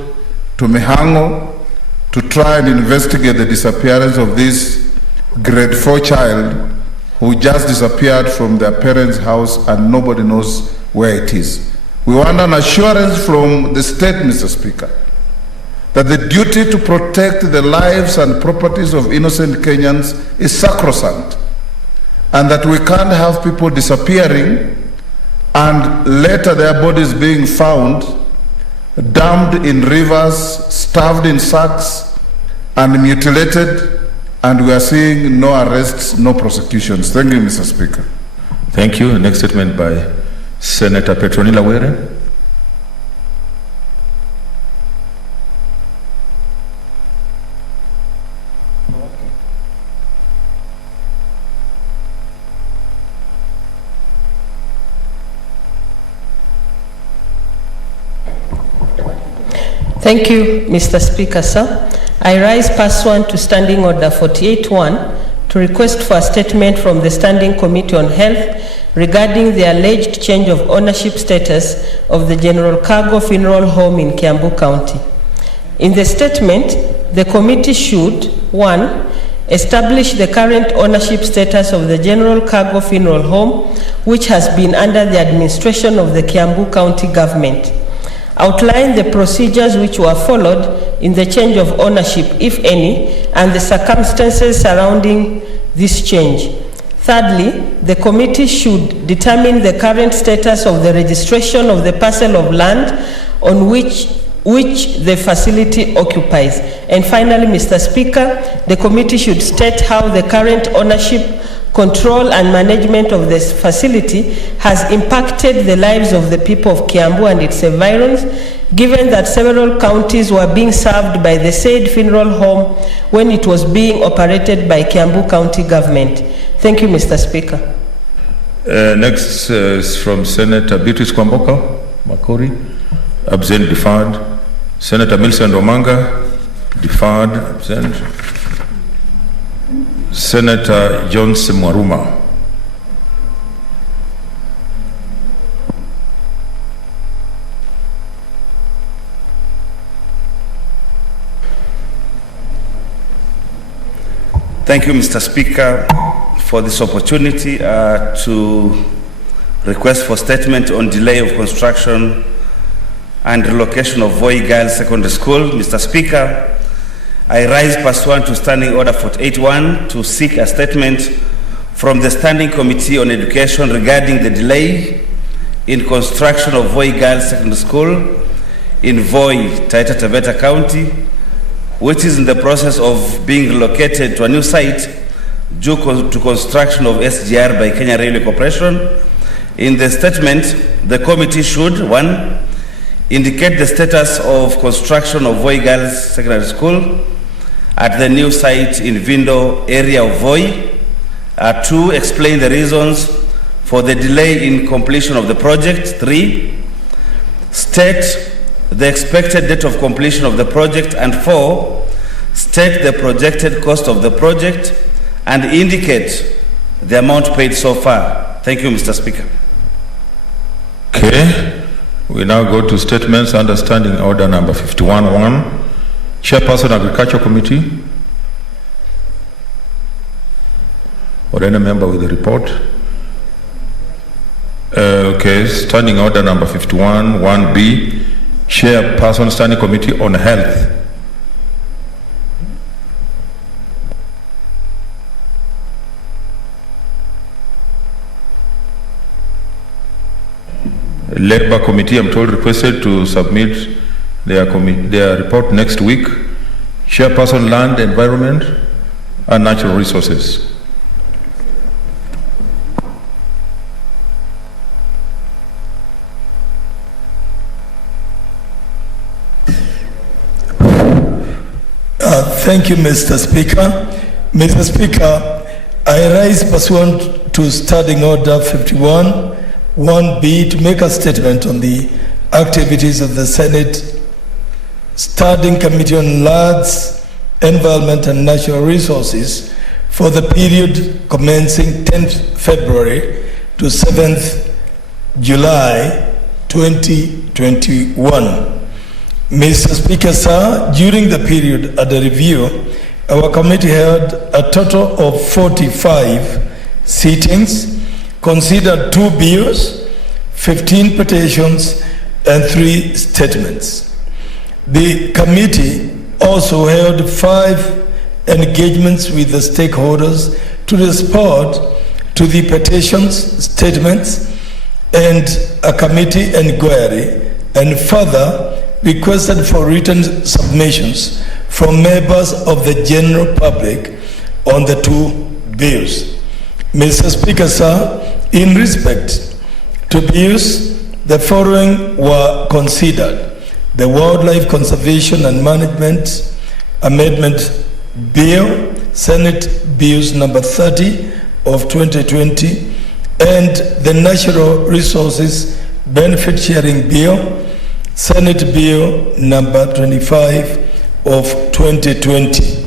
to Mihango to try and investigate the disappearance of this grade 4 child who just disappeared from their parents' house and nobody knows where it is. We want an assurance from the state, Mr. Speaker, that the duty to protect the lives and properties of innocent Kenyans is sacrosanct, and that we can't have people disappearing and later their bodies being found dumped in rivers, stuffed in sacks, and mutilated, and we are seeing no arrests, no prosecutions. Thank you, Mr. Speaker. Thank you. Next statement by Senator Petronila Were. Thank you, Mr. Speaker, sir. I rise pursuant to Standing Order 48.1 to request for a statement from the Standing Committee on Health regarding the alleged change of ownership status of the General Cargo Funeral Home in Kiambu County. In the statement, the committee should, 1, establish the current ownership status of the General Cargo Funeral Home, which has been under the administration of the Kiambu County government. Outline the procedures which were followed in the change of ownership, if any, and the circumstances surrounding this change. Thirdly, the committee should determine the current status of the registration of the parcel of land on which the facility occupies. And finally, Mr. Speaker, the committee should state how the current ownership, control and management of this facility has impacted the lives of the people of Kiambu and its environs, given that several counties were being served by the said funeral home when it was being operated by Kiambu County government. Thank you, Mr. Speaker. Next is from Senator Beatrice Kwamboka Makori. Absent, deferred. Senator Millicent Omanga. Deferred, absent. Senator John Semwaruma. Thank you, Mr. Speaker, for this opportunity to request for statement on delay of construction and relocation of Voi Girls Secondary School. Mr. Speaker, I rise pursuant to Standing Order 48.1 to seek a statement from the Standing Committee on Education regarding the delay in construction of Voi Girls Secondary School in Voi, Taita Taveta County, which is in the process of being relocated to a new site due to construction of SGR by Kenya Railway Corporation. In the statement, the committee should, 1, indicate the status of construction of Voi Girls Secondary School at the new site in Vindo area of Voi. 2, explain the reasons for the delay in completion of the project. 3, state the expected date of completion of the project. And 4, state the projected cost of the project and indicate the amount paid so far. Thank you, Mr. Speaker. Okay, we now go to statements under Standing Order number 51.1. Chairperson, Agriculture Committee, or any member with a report. Okay, Standing Order number 51.1b, Chairperson, Standing Committee on Health. Labor Committee, I'm told, requested to submit their report next week. Chairperson, Land, Environment and Natural Resources. Thank you, Mr. Speaker. Mr. Speaker, I rise pursuant to Standing Order 51 1B to make a statement on the activities of the Senate Standing Committee on Lands, Environment and Natural Resources for the period commencing 10th February to 7th July 2021. Mr. Speaker, sir, during the period under review, our committee held a total of 45 sittings, considered 2 bills, 15 petitions, and 3 statements. The committee also held 5 engagements with the stakeholders to respond to the petitions, statements, and a committee inquiry, and further requested for written submissions from members of the general public on the 2 bills. Mr. Speaker, sir, in respect to bills, the following were considered: the Wildlife Conservation and Management Amendment Bill, Senate Bills number 30 of 2020, and the Natural Resources Benefit Sharing Bill, Senate Bill number 25 of 2020.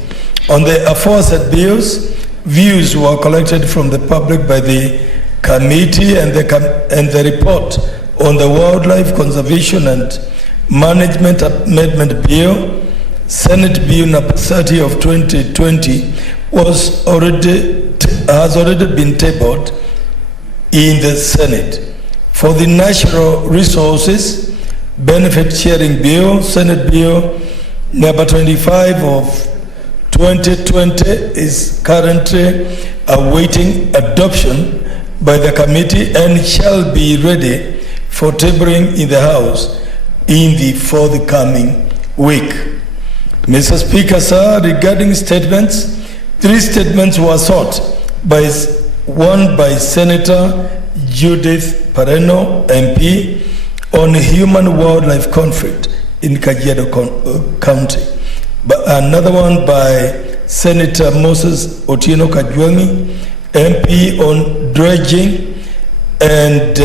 On the aforesaid bills, views were collected from the public by the committee, and the report on the Wildlife Conservation and Management Amendment Bill, Senate Bill number 30 of 2020, has already been tabled in the Senate. For the Natural Resources Benefit Sharing Bill, Senate Bill number 25 of 2020 is currently awaiting adoption by the committee and shall be ready for tabling in the House in the forthcoming week. Mr. Speaker, sir, regarding statements, 3 statements were sought, one by Senator Judith Pareno, MP, on human-wildlife conflict in Kajiado County. But another one by Senator Moses Otieno Kajwangi, MP, on dredging and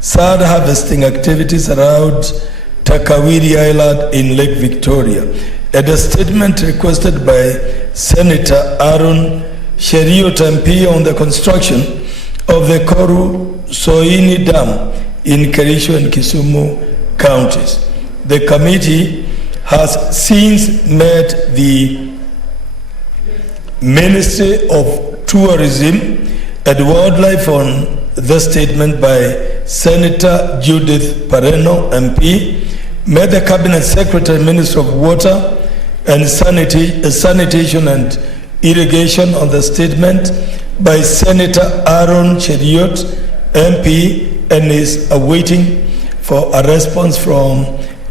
sand harvesting activities around Takawiri Island in Lake Victoria, and a statement requested by Senator Aaron Cheriot, MP, on the construction of the Koru Soini Dam in Kericho and Kisumu counties. The committee has since met the Ministry of Tourism and Wildlife on the statement by Senator Judith Pareno, MP, met the Cabinet Secretary, Minister of Water and Sanitation and Irrigation on the statement by Senator Aaron Cheriot, MP, and is awaiting for a response from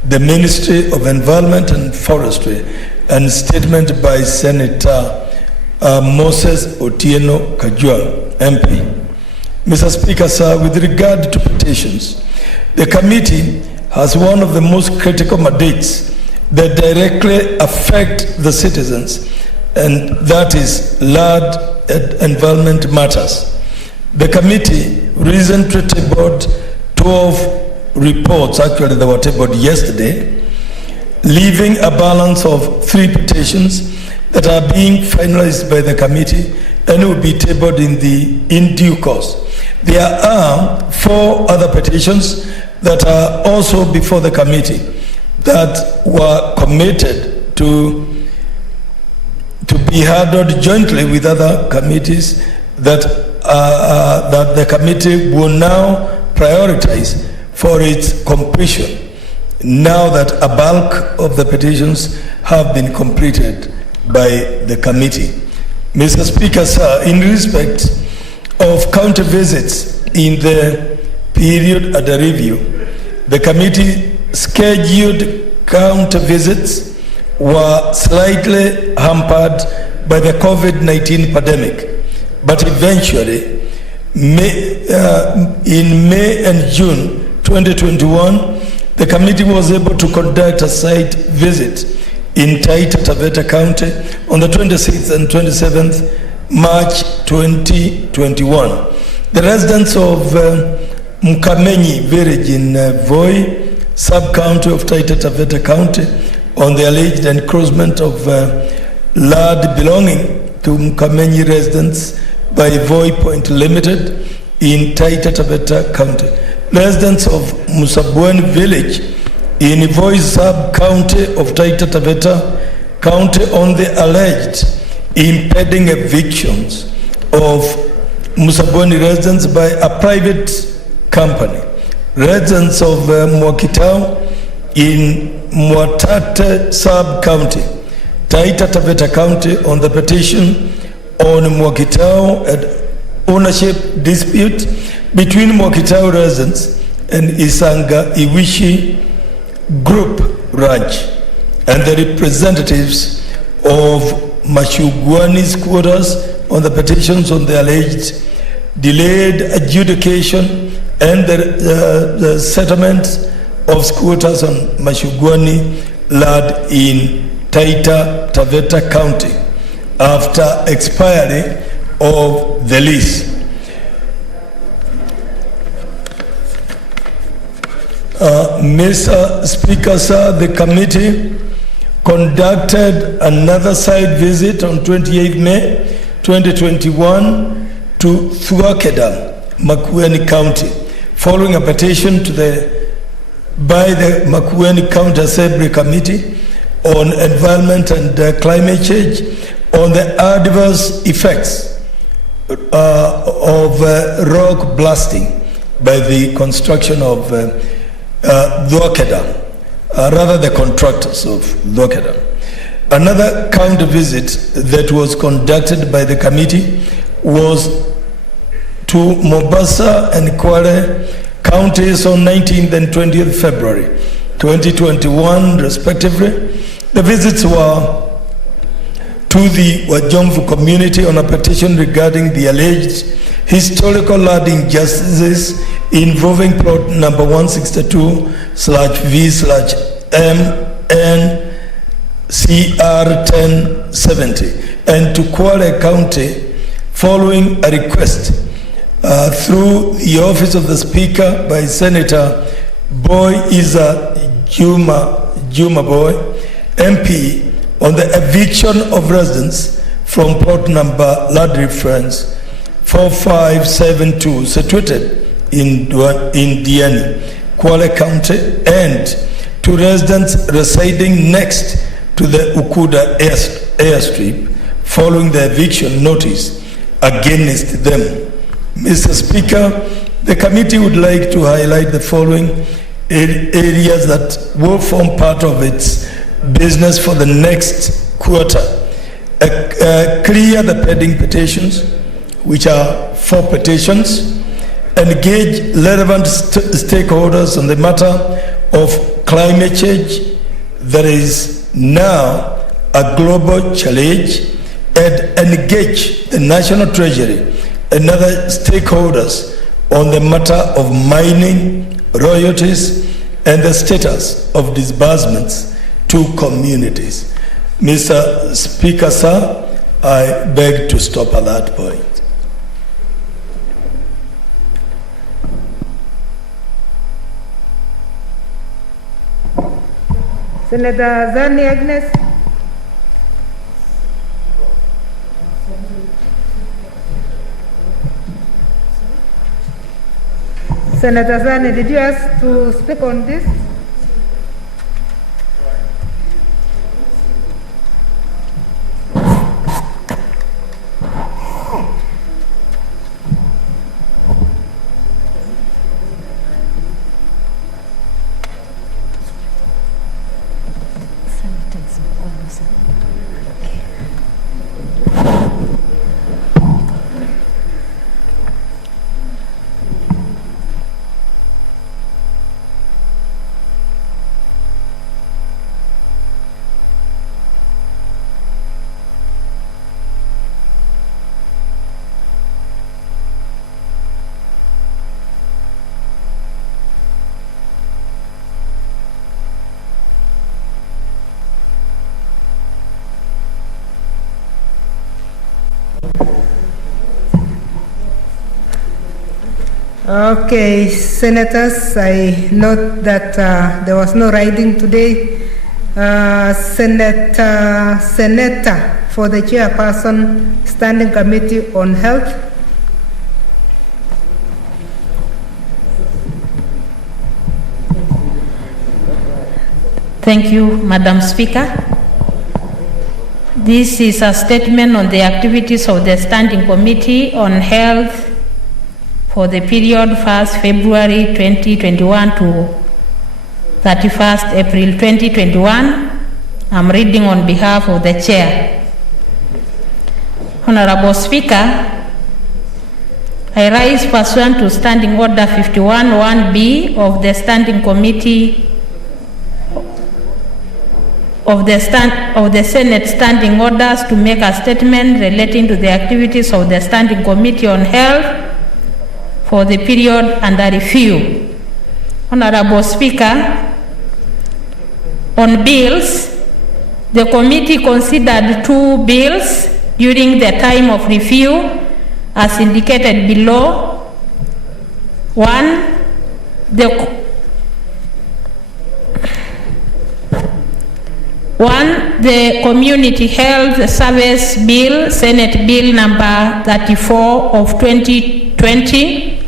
the Ministry of Environment and Forestry, and statement by Senator Moses Otieno Kajwang, MP. Mr. Speaker, sir, with regard to petitions, the committee has one of the most critical mandates that directly affect the citizens, and that is land and environment matters. The committee recently tabled 12 reports, actually they were tabled yesterday, leaving a balance of 3 petitions that are being finalized by the committee and will be tabled in due course. There are 4 other petitions that are also before the committee that were committed to be handled jointly with other committees that the committee will now prioritize for its completion, now that a bulk of the petitions have been completed by the committee. Mr. Speaker, sir, in respect of county visits in the period under review, the committee scheduled county visits were slightly hampered by the COVID-19 pandemic, but eventually, in May and June 2021, the committee was able to conduct a site visit in Taita Taveta County on the 26th and 27th March 2021. The residents of Mkamenyi village in Voi, sub-county of Taita Taveta County, on the alleged encroachment of land belonging to Mkamenyi residents by Voi Point Limited in Taita Taveta County. Residents of Musabweni village in Voi sub-county of Taita Taveta County on the alleged impeding evictions of Musabweni residents by a private company. Residents of Mwakitao in Mwatate sub-county, Taita Taveta County on the petition on Mwakitao ownership dispute between Mwakitao residents and Isanga Iwishi Group Ranch and the representatives of Mashugwani's quarters on the petitions on the alleged delayed adjudication and the settlement of squatters on Mashugwani land in Taita Taveta County after expiry of the lease. Mr. Speaker, sir, the committee conducted another site visit on 28th May 2021 to Thuakedam, Makueni County, following a petition by the Makueni County Assembly Committee on Environment and Climate Change on the adverse effects of rock blasting by the construction of Thuakedam. Rather the contractors of Thuakedam. Another county visit that was conducted by the committee was to Mombasa and Kwale counties on 19th and 20th February 2021 respectively. The visits were to the Wajomvu community on a petition regarding the alleged historical land injustices involving plot number 162/V/MNCR1070 and to Kwale County following a request through the office of the Speaker by Senator Boy Isa Juma Boy, MP, on the eviction of residents from plot number land reference 4572 situated in Diani, Kwale County, and to residents residing next to the Ukuda airstrip following the eviction notice against them. Mr. Speaker, the committee would like to highlight the following areas that will form part of its business for the next quarter. Clear the pending petitions, which are 4 petitions, engage relevant stakeholders on the matter of climate change that is now a global challenge, and engage the National Treasury and other stakeholders on the matter of mining, royalties, and the status of disbursements to communities. Mr. Speaker, sir, I beg to stop at that point. Senator Zani Agnes. Senator Zani, did you ask to speak on this? Okay, Senators, I note that there was no riding today. Senator for the Chairperson, Standing Committee on Health. Thank you, Madam Speaker. This is a statement on the activities of the Standing Committee on Health for the period 1st February 2021 to 31st April 2021. I'm reading on behalf of the Chair. Honorable Speaker, I rise pursuant to Standing Order 51(1)B of the Standing Committee of the Senate Standing Orders to make a statement relating to the activities of the Standing Committee on Health for the period under review. Honorable Speaker, on bills, the committee considered 2 bills during the time of review as indicated below. One, the Community Health Service Bill, Senate Bill number 34 of 2020.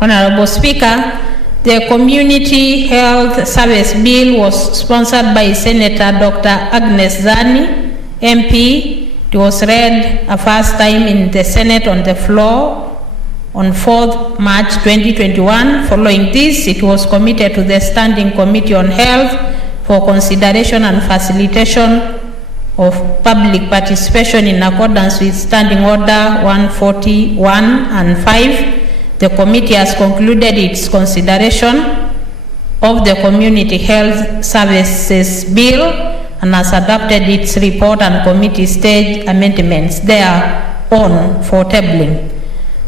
Honorable Speaker, the Community Health Service Bill was sponsored by Senator Dr. Agnes Zani, MP. It was read a first time in the Senate on the floor on 4th March 2021. Following this, it was committed to the Standing Committee on Health for consideration and facilitation of public participation in accordance with Standing Order 141 and 5. The committee has concluded its consideration of the Community Health Services Bill and has adopted its report and committee stage amendments thereon for tabling.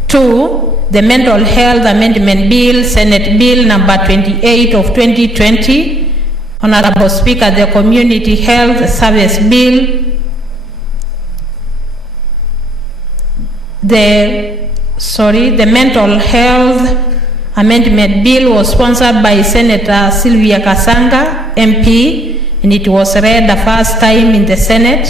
2. The Mental Health Amendment Bill, Senate Bill number 28 of 2020. Honorable Speaker, the Community Health Service Bill, the Mental Health Amendment Bill was sponsored by Senator Sylvia Kasanga, MP, and it was read the first time in the Senate.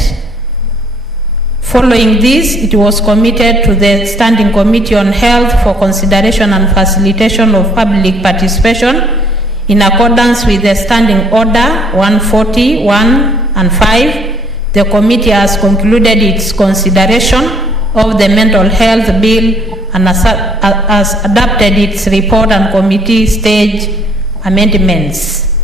Following this, it was committed to the Standing Committee on Health for consideration and facilitation of public participation in accordance with the Standing Order 141 and 5. The committee has concluded its consideration of the Mental Health Bill and has adopted its report and committee stage amendments.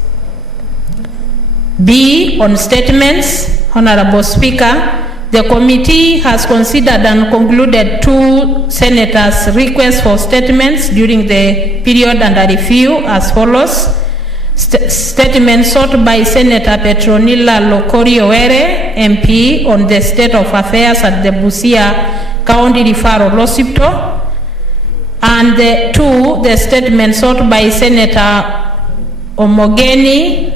B, on statements. Honorable Speaker, the committee has considered and concluded 2 senators' requests for statements during the period under review as follows. Statement sought by Senator Petronila Lokori-Owere, MP, on the state of affairs at the Busia County Referral Hospital. And 2, the statement sought by Senator Omogeni,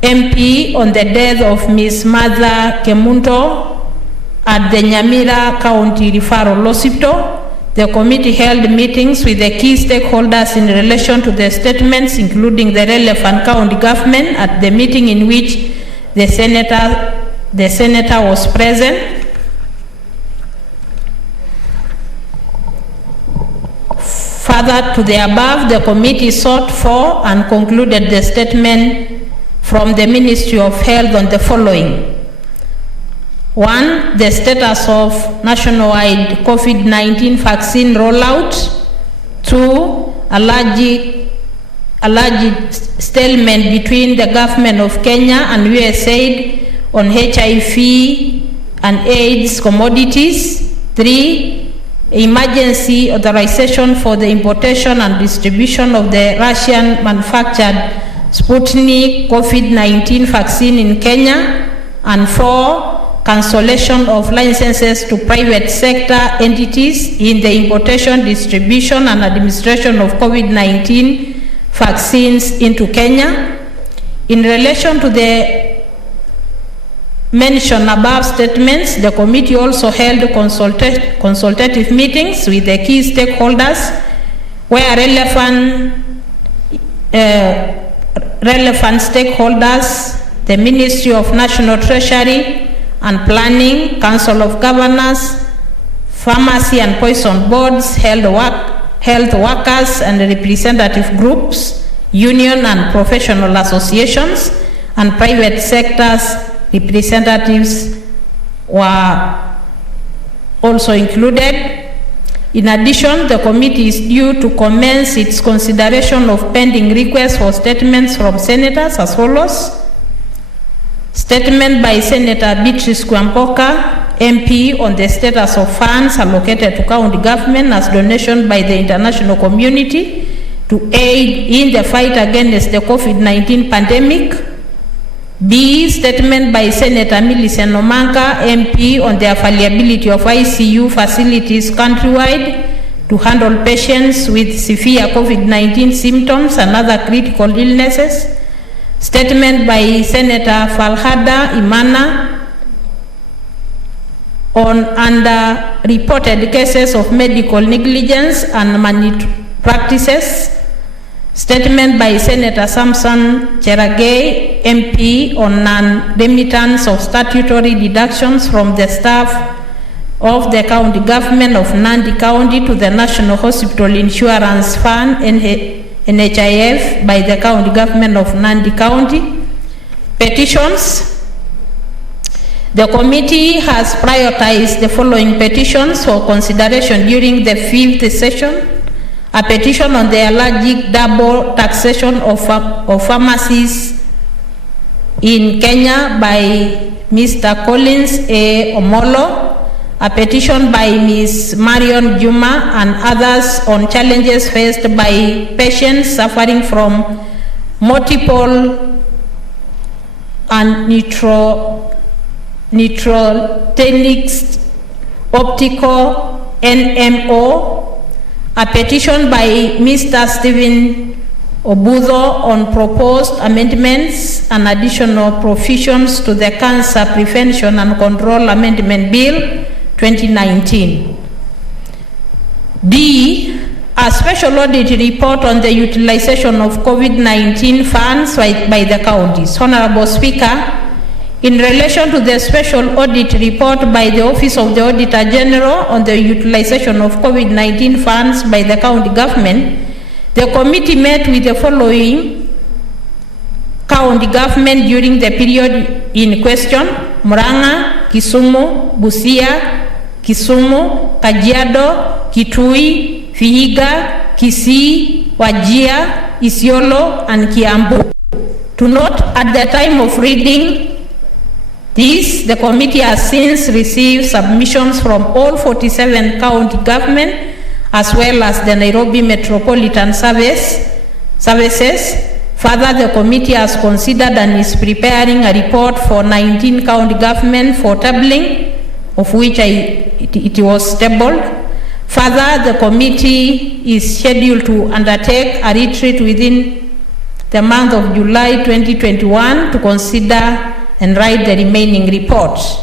MP, on the death of Ms. Martha Kemunto at the Nyamira County Referral Hospital. The committee held meetings with the key stakeholders in relation to the statements, including the relevant county government, at the meeting in which the senator was present. Further to the above, the committee sought for and concluded the statement from the Ministry of Health on the following. 1, the status of nationwide COVID-19 vaccine rollout. 2, alleged stalemate between the government of Kenya and USAID on HIV and AIDS commodities. 3, emergency authorization for the importation and distribution of the Russian manufactured Sputnik COVID-19 vaccine in Kenya. And 4, cancellation of licenses to private sector entities in the importation, distribution and administration of COVID-19 vaccines into Kenya. In relation to the mentioned above statements, the committee also held consultative meetings with the key stakeholders where relevant stakeholders, the Ministry of National Treasury and Planning, Council of Governors, pharmacy and poison boards, health workers and representative groups, union and professional associations, and private sectors representatives were also included. In addition, the committee is due to commence its consideration of pending requests for statements from senators as follows. Statement by Senator Beatrice Kwamboka, MP, on the status of funds allocated to county government as donation by the international community to aid in the fight against the COVID-19 pandemic. B, statement by Senator Millicent Omanga, MP, on the availability of ICU facilities countrywide to handle patients with severe COVID-19 symptoms and other critical illnesses. Statement by Senator Falhada Imana on underreported cases of medical negligence and malpractices. Statement by Senator Samson Cheragay, MP, on non-remittance of statutory deductions from the staff of the county government of Nandi County to the National Hospital Insurance Fund, NHIF, by the county government of Nandi County. Petitions. The committee has prioritized the following petitions for consideration during the 5th session. A petition on the allergic double taxation of pharmacies in Kenya by Mr. Collins A. Omolo. A petition by Ms. Marion Juma and others on challenges faced by patients suffering from multiple and neurogenic optical NMO. A petition by Mr. Stephen Obudo on proposed amendments and additional provisions to the Cancer Prevention and Control Amendment Bill 2019. D, a special audit report on the utilization of COVID-19 funds by the counties. Honorable Speaker, in relation to the special audit report by the Office of the Auditor General on the utilization of COVID-19 funds by the county government, the committee met with the following county government during the period in question: Murang'a, Kisumu, Busia, Kisumu, Kajiado, Kitui, Vihiga, Kisii, Wajir, Isiolo, and Kiambu. To note, at the time of reading this, the committee has since received submissions from all 47 county government as well as the Nairobi Metropolitan Services. Further, the committee has considered and is preparing a report for 19 county government for tabling, of which it was tabled. Further, the committee is scheduled to undertake a retreat within the month of July 2021 to consider and write the remaining reports.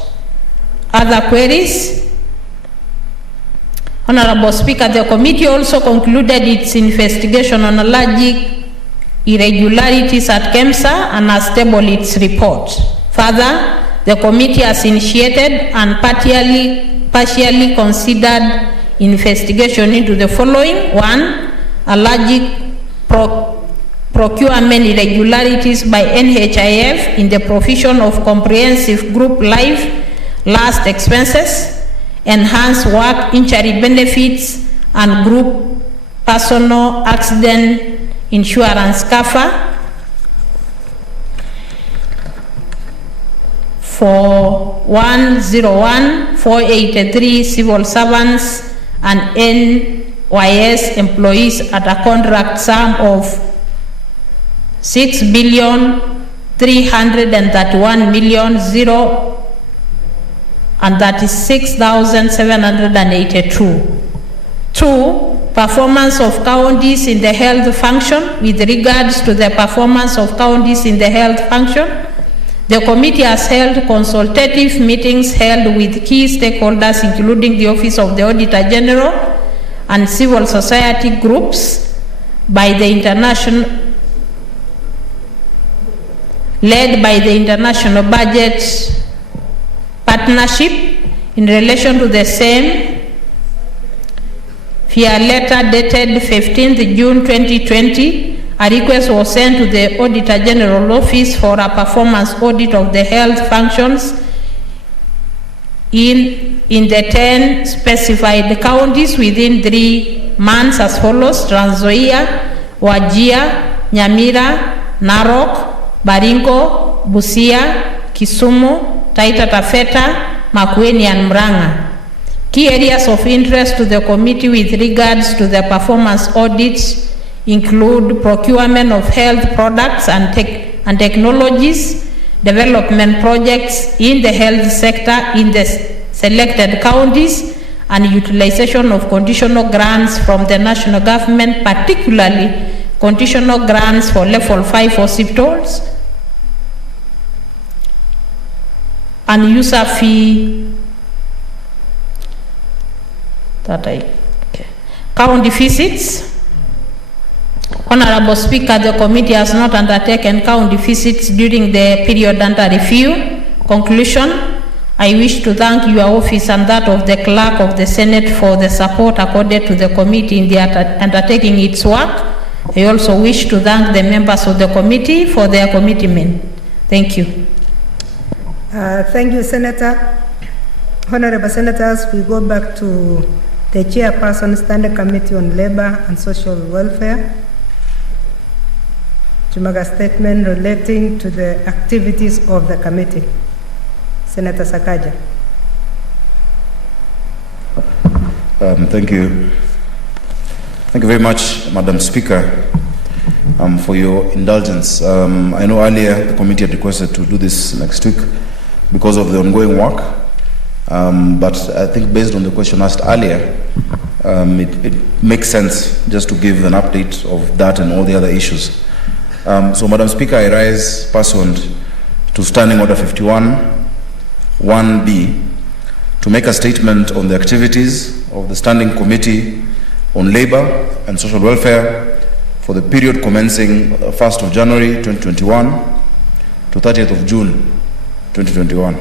Other queries? Honorable Speaker, the committee also concluded its investigation on allergic irregularities at KEMSA and has tabled its report. Further, the committee has initiated and partially considered investigation into the following: 1. Allergic procurement irregularities by NHIF in the provision of comprehensive group life last expenses, enhanced work injury benefits, and group personal accident insurance cover for 101,483 civil servants and NYS employees at a contract sum of 6,331,036,782. 2. Performance of counties in the health function. With regards to the performance of counties in the health function, the committee has held consultative meetings held with key stakeholders, including the Office of the Auditor General, and civil society groups led by the International Budget Partnership in relation to the same. Via letter dated 15th June 2020, a request was sent to the Auditor General Office for a performance audit of the health functions in the 10 specified counties within 3 months as follows: Trans Nzoia, Wajir, Nyamira, Narok, Baringo, Busia, Kisumu, Taita Taveta, Makueni and Murang'a. Key areas of interest to the committee with regards to the performance audits include procurement of health products and technologies, development projects in the health sector in the selected counties, and utilization of conditional grants from the national government, particularly conditional grants for level 5 hospitals and user fee. County visits. Honorable Speaker, the committee has not undertaken county visits during the period under review. Conclusion: I wish to thank your office and that of the Clerk of the Senate for the support accorded to the committee in the undertaking its work. I also wish to thank the members of the committee for their commitment. Thank you. Thank you, Senator. Honorable Senators, we go back to the Chairperson, Standing Committee on Labor and Social Welfare, to make a statement relating to the activities of the committee. Senator Sakaja. Thank you. Thank you very much, Madam Speaker, for your indulgence. I know earlier the committee had requested to do this next week because of the ongoing work. But I think based on the question asked earlier, it makes sense just to give an update of that and all the other issues. So, Madam Speaker, I rise pursuant to Standing Order 51, 1B, to make a statement on the activities of the Standing Committee on Labor and Social Welfare for the period commencing 1st of January 2021 to 30th of June 2021.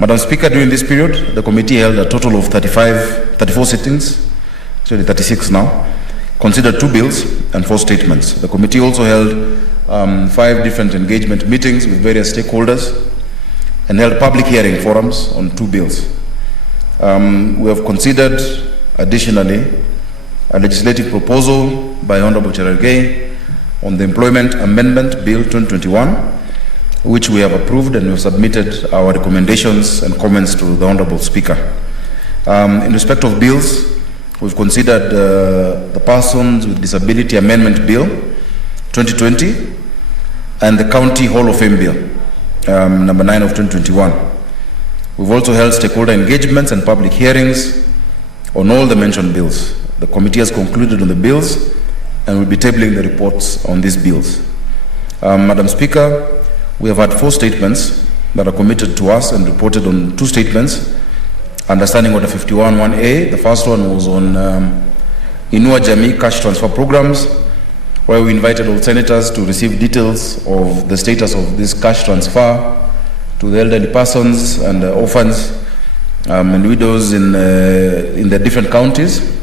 Madam Speaker, during this period, the committee held a total of 34 sittings, actually 36 now, considered 2 bills and 4 statements. The committee also held 5 different engagement meetings with various stakeholders and held public hearing forums on 2 bills. We have considered, additionally, a legislative proposal by Honorable Cherargei on the Employment Amendment Bill 2021, which we have approved, and we have submitted our recommendations and comments to the Honorable Speaker. In respect of bills, we've considered the Persons with Disability Amendment Bill 2020 and the County Hall of Fame Bill, number 9 of 2021. We've also held stakeholder engagements and public hearings on all the mentioned bills. The committee has concluded on the bills and will be tabling the reports on these bills. Madam Speaker, we have had 4 statements that are committed to us and reported on 2 statements. Understanding Order 51 1A, the first one was on Inua Jamii cash transfer programs, where we invited all senators to receive details of the status of this cash transfer to the elderly persons and orphans and widows in the different counties.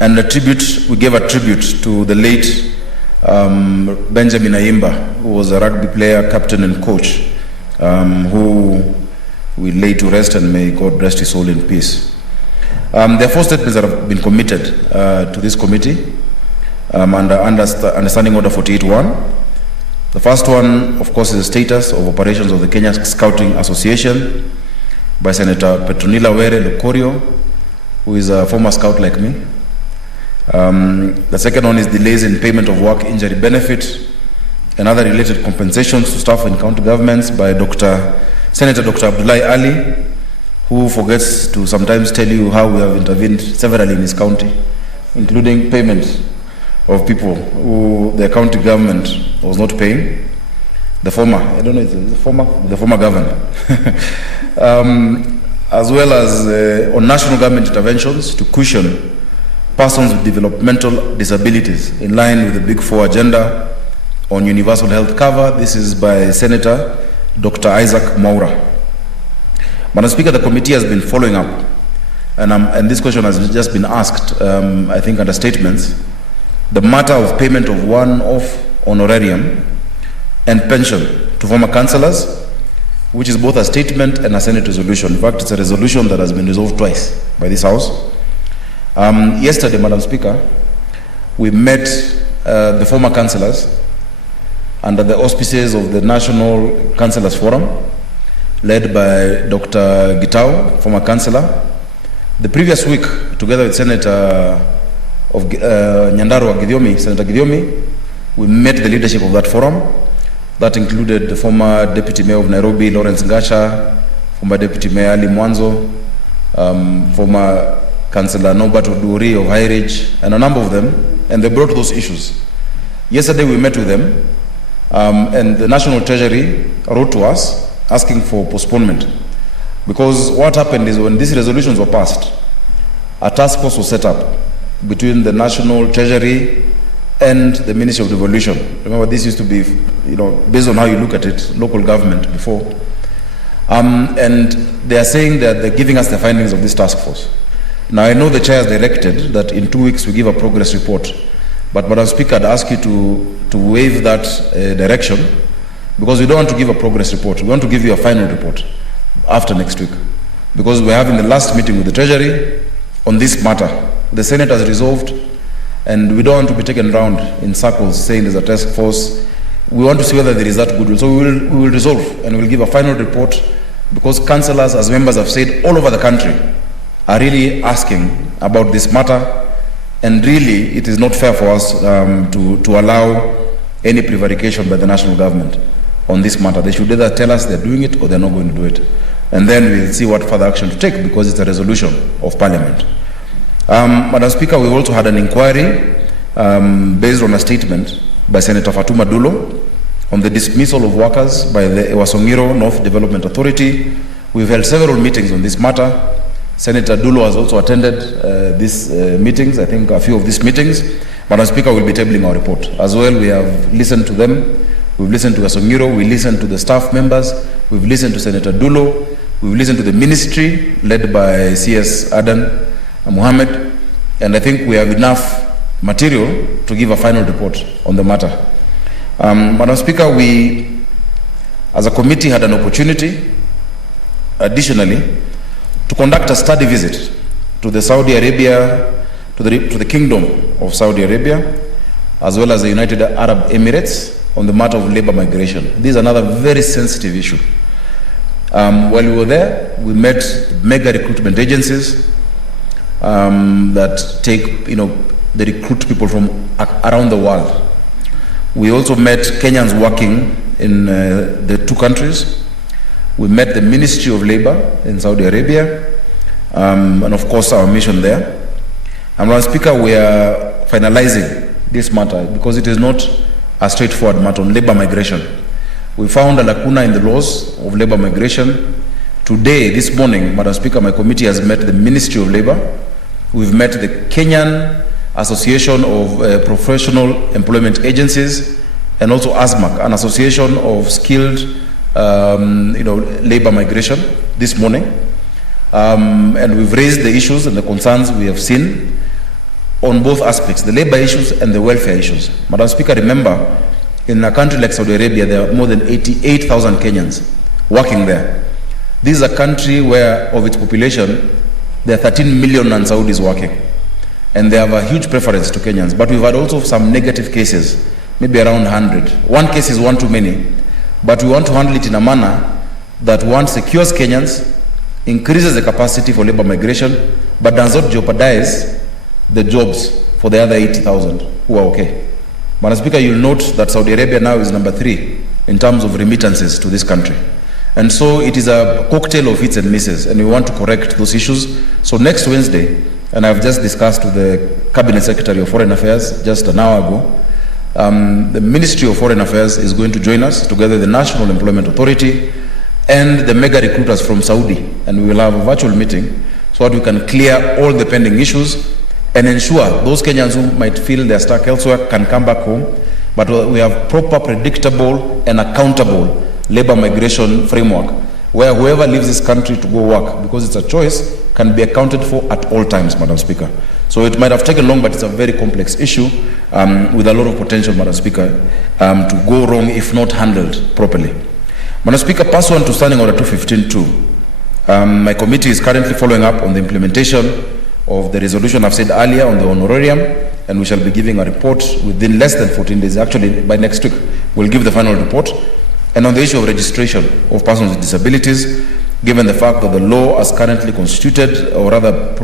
And we gave a tribute to the late Benjamin Ayimba, who was a rugby player, captain and coach, who we lay to rest, and may God rest his soul in peace. There are 4 statements that have been committed to this committee under Understanding Order 48.1. The first one, of course, is the status of operations of the Kenya Scouting Association by Senator Petronila Were Lukorio, who is a former scout like me. The second one is delays in payment of work injury benefit and other related compensations to staff in county governments by Senator Dr. Abdullahi Ali, who forgets to sometimes tell you how we have intervened severally in his county, including payment of people who the county government was not paying. The former governor. as well as on national government interventions to cushion persons with developmental disabilities in line with the Big Four agenda on universal health cover. This is by Senator Dr. Isaac Mwaura. Madam Speaker, the committee has been following up, and this question has just been asked, I think under statements, the matter of payment of one-off honorarium and pension to former councillors, which is both a statement and a Senate resolution. In fact, it's a resolution that has been resolved twice by this House. Yesterday, Madam Speaker, we met the former councillors under the auspices of the National Councillors Forum, led by Dr. Gitau, former councillor. The previous week, together with Senator of Nyandarua Gidiomi, Senator Gidiomi, we met the leadership of that forum. That included the former Deputy Mayor of Nairobi, Lawrence Ngasha, former Deputy Mayor Ali Mwanzo, former Councillor Norbert Oduri of High Ridge, and a number of them, and they brought those issues. Yesterday we met with them, and the National Treasury wrote to us asking for postponement. Because what happened is when these resolutions were passed, a task force was set up between the National Treasury and the Ministry of Devolution. Remember, this used to be, based on how you look at it, local government before. And they are saying that they're giving us the findings of this task force. Now, I know the chair has directed that in 2 weeks we give a progress report. But Madam Speaker, I'd ask you to waive that direction, because we don't want to give a progress report. We want to give you a final report after next week. Because we're having the last meeting with the Treasury on this matter. The Senate has resolved, and we don't want to be taken around in circles saying there's a task force. We want to see whether there is that goodwill. So we will resolve, and we'll give a final report, because councillors, as members have said, all over the country are really asking about this matter. And really, it is not fair for us to allow any prevarication by the national government on this matter. They should either tell us they're doing it or they're not going to do it. And then we'll see what further action to take, because it's a resolution of Parliament. Madam Speaker, we've also had an inquiry based on a statement by Senator Fatuma Dulo on the dismissal of workers by the Ewasongiro North Development Authority. We've held several meetings on this matter. Senator Dulo has also attended these meetings, I think a few of these meetings. Madam Speaker, we'll be tabling our report. As well, we have listened to them. We've listened to Asongiro, we listened to the staff members, we've listened to Senator Dulo, we've listened to the ministry led by CS Adan Mohammed, and I think we have enough material to give a final report on the matter. Madam Speaker, we as a committee had an opportunity, additionally, to conduct a study visit to the Saudi Arabia, to the Kingdom of Saudi Arabia, as well as the United Arab Emirates, on the matter of labor migration. This is another very sensitive issue. While we were there, we met mega recruitment agencies that they recruit people from around the world. We also met Kenyans working in the two countries. We met the Ministry of Labor in Saudi Arabia, and of course our mission there. And Madam Speaker, we are finalizing this matter because it is not a straightforward matter on labor migration. We found a lacuna in the laws of labor migration. Today, this morning, Madam Speaker, my committee has met the Ministry of Labor. We've met the Kenyan Association of Professional Employment Agencies, and also ASMAC, an association of skilled labor migration, this morning. And we've raised the issues and the concerns we have seen on both aspects, the labor issues and the welfare issues. Madam Speaker, remember, in a country like Saudi Arabia, there are more than 88,000 Kenyans working there. This is a country where, of its population, there are 13 million non-Saudis working. And they have a huge preference to Kenyans. But we've had also some negative cases, maybe around 100. One case is one too many. But we want to handle it in a manner that, one, secures Kenyans, increases the capacity for labor migration, but does not jeopardize the jobs for the other 80,000 who are okay. Madam Speaker, you'll note that Saudi Arabia now is number 3 in terms of remittances to this country. And so it is a cocktail of hits and misses, and we want to correct those issues. So next Wednesday, and I've just discussed with the Cabinet Secretary of Foreign Affairs just an hour ago, the Ministry of Foreign Affairs is going to join us together with the National Employment Authority and the mega recruiters from Saudi, and we will have a virtual meeting so that we can clear all the pending issues and ensure those Kenyans who might feel they're stuck elsewhere can come back home. But we have proper, predictable, and accountable labor migration framework where whoever leaves this country to go work, because it's a choice, can be accounted for at all times, Madam Speaker. So it might have taken long, but it's a very complex issue with a lot of potential, Madam Speaker, to go wrong if not handled properly. Madam Speaker, pursuant to Standing Order 215.2, my committee is currently following up on the implementation of the resolution I've said earlier on the honorarium, and we shall be giving a report within less than 14 days. Actually, by next week, we'll give the final report. And on the issue of registration of persons with disabilities, given the fact that the law as currently constituted, or rather,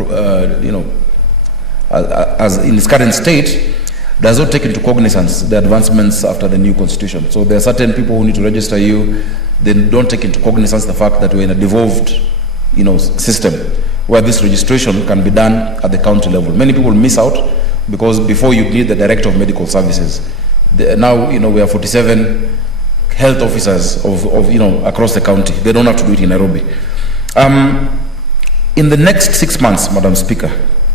as in its current state, does not take into cognizance the advancements after the new constitution. So there are certain people who need to register you. They don't take into cognizance the fact that we're in a devolved, system where this registration can be done at the county level. Many people miss out because before you need the director of medical services. Now, we have 47 health officers across the county. They don't have to do it in Nairobi. In the next 6 months, Madam Speaker,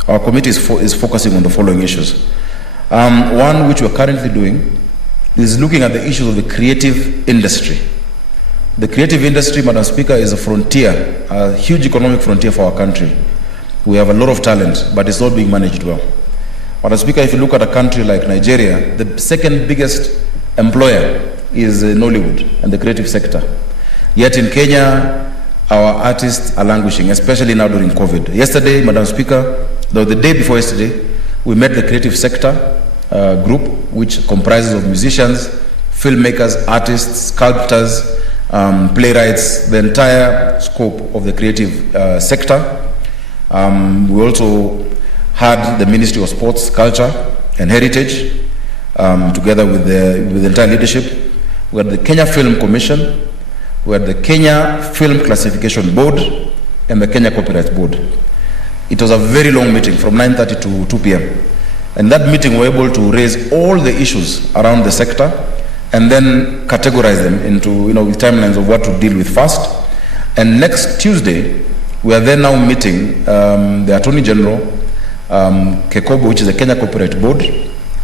our committee is focusing on the following issues. One, which we're currently doing, is looking at the issues of the creative industry. The creative industry, Madam Speaker, is a frontier, a huge economic frontier for our country. We have a lot of talent, but it's not being managed well. Madam Speaker, if you look at a country like Nigeria, the second biggest employer is Nollywood and the creative sector. Yet in Kenya, our artists are languishing, especially now during COVID. Yesterday, Madam Speaker, the day before yesterday, we met the creative sector group, which comprises of musicians, filmmakers, artists, sculptors, playwrights, the entire scope of the creative sector. We also had the Ministry of Sports, Culture and Heritage, together with the entire leadership. We had the Kenya Film Commission, we had the Kenya Film Classification Board, and the Kenya Copyright Board. It was a very long meeting from 9:30 to 2 p.m. And that meeting we were able to raise all the issues around the sector and then categorize them into with timelines of what to deal with first. And next Tuesday, we are then now meeting the Attorney General, KECOBO, which is the Kenya Copyright Board,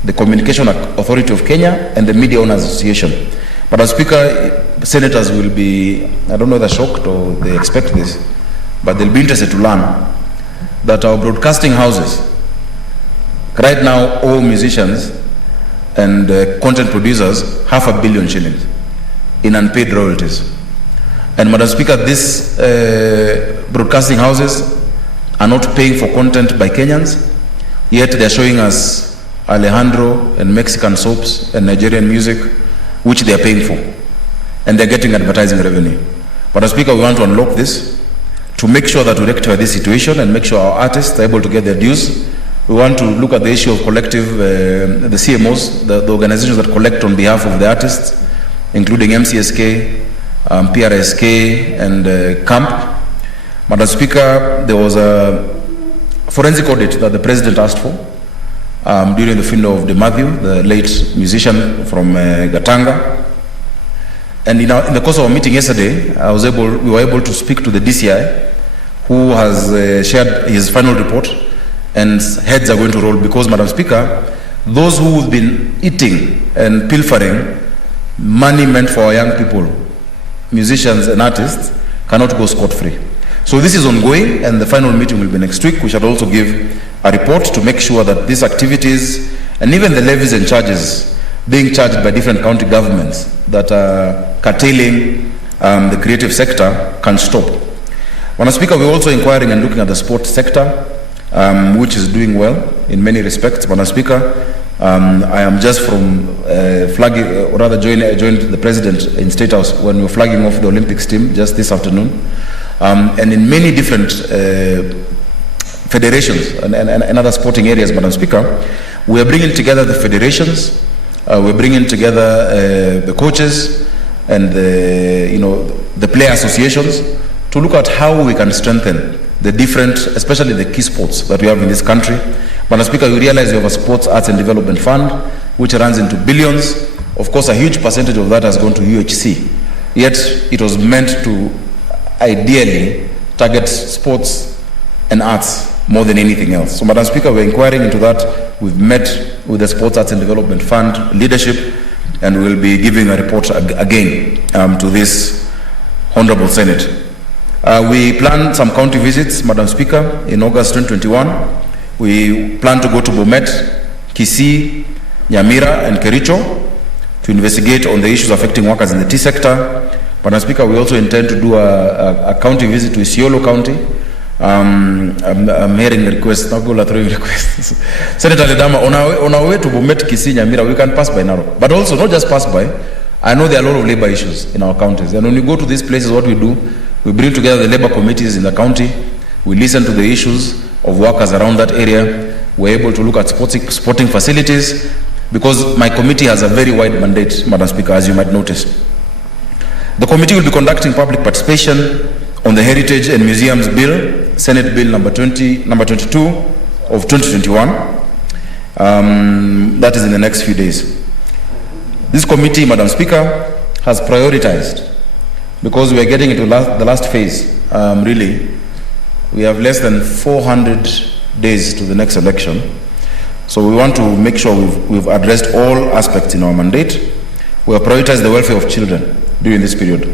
the Communication Authority of Kenya, and the Media Owners Association. But as Speaker, senators will be, I don't know, they're shocked or they expect this, but they'll be interested to learn that our broadcasting houses right now owe musicians and content producers 500 million shillings in unpaid royalties. And Madam Speaker, these broadcasting houses are not paying for content by Kenyans, yet they're showing us Alejandro and Mexican soaps and Nigerian music, which they're paying for. And they're getting advertising revenue. Madam Speaker, we want to unlock this to make sure that we rectify this situation and make sure our artists are able to get their dues. We want to look at the issue of collective, the CMOs, the organizations that collect on behalf of the artists, including MCSK, PRSK, and CAMP. Madam Speaker, there was a forensic audit that the President asked for during the funeral of De Matthew, the late musician from Gatanga. And in the course of our meeting yesterday, we were able to speak to the DCI, who has shared his final report, and heads are going to roll because, Madam Speaker, those who have been eating and pilfering money meant for our young people, musicians and artists, cannot go scot-free. So this is ongoing, and the final meeting will be next week. We shall also give a report to make sure that these activities and even the levies and charges being charged by different county governments that are curtailing the creative sector can stop. Madam Speaker, we're also inquiring and looking at the sports sector, which is doing well in many respects. Madam Speaker, I am just from flagging, or rather I joined the President in State House when we were flagging off the Olympics team just this afternoon. And in many different federations and other sporting areas, Madam Speaker, we are bringing together the federations, we're bringing together the coaches and the player associations to look at how we can strengthen the different, especially the key sports that we have in this country. Madam Speaker, you realize you have a Sports Arts and Development Fund, which runs into billions. Of course, a huge percentage of that has gone to UHC. yet it was meant to ideally target sports and arts more than anything else. So, Madam Speaker, we're inquiring into that. We've met with the Sports Arts and Development Fund leadership, and we'll be giving a report again to this Honorable Senate. We plan some county visits, Madam Speaker, in August 2021. We plan to go to Bomet, Kisii, Nyamira, and Kericho to investigate on the issues affecting workers in the tea sector. Madam Speaker, we also intend to do a county visit to Isiolo County. I'm hearing requests, not go throwing requests. Senator Ledama, on our way to Bomet, Kisii, Nyamira, we can pass by Narok. But also, not just pass by, I know there are a lot of labor issues in our counties. And when we go to these places, what we do, we bring together the labor committees in the county, we listen to the issues of workers around that area, we're able to look at sporting facilities, because my committee has a very wide mandate, Madam Speaker, as you might notice. The committee will be conducting public participation on the Heritage and Museums Bill, Senate Bill number 22 of 2021. That is in the next few days. This committee, Madam Speaker, has prioritized, because we are getting into the last phase, really. We have less than 400 days to the next election. So we want to make sure we've addressed all aspects in our mandate. We have prioritized the welfare of children during this period.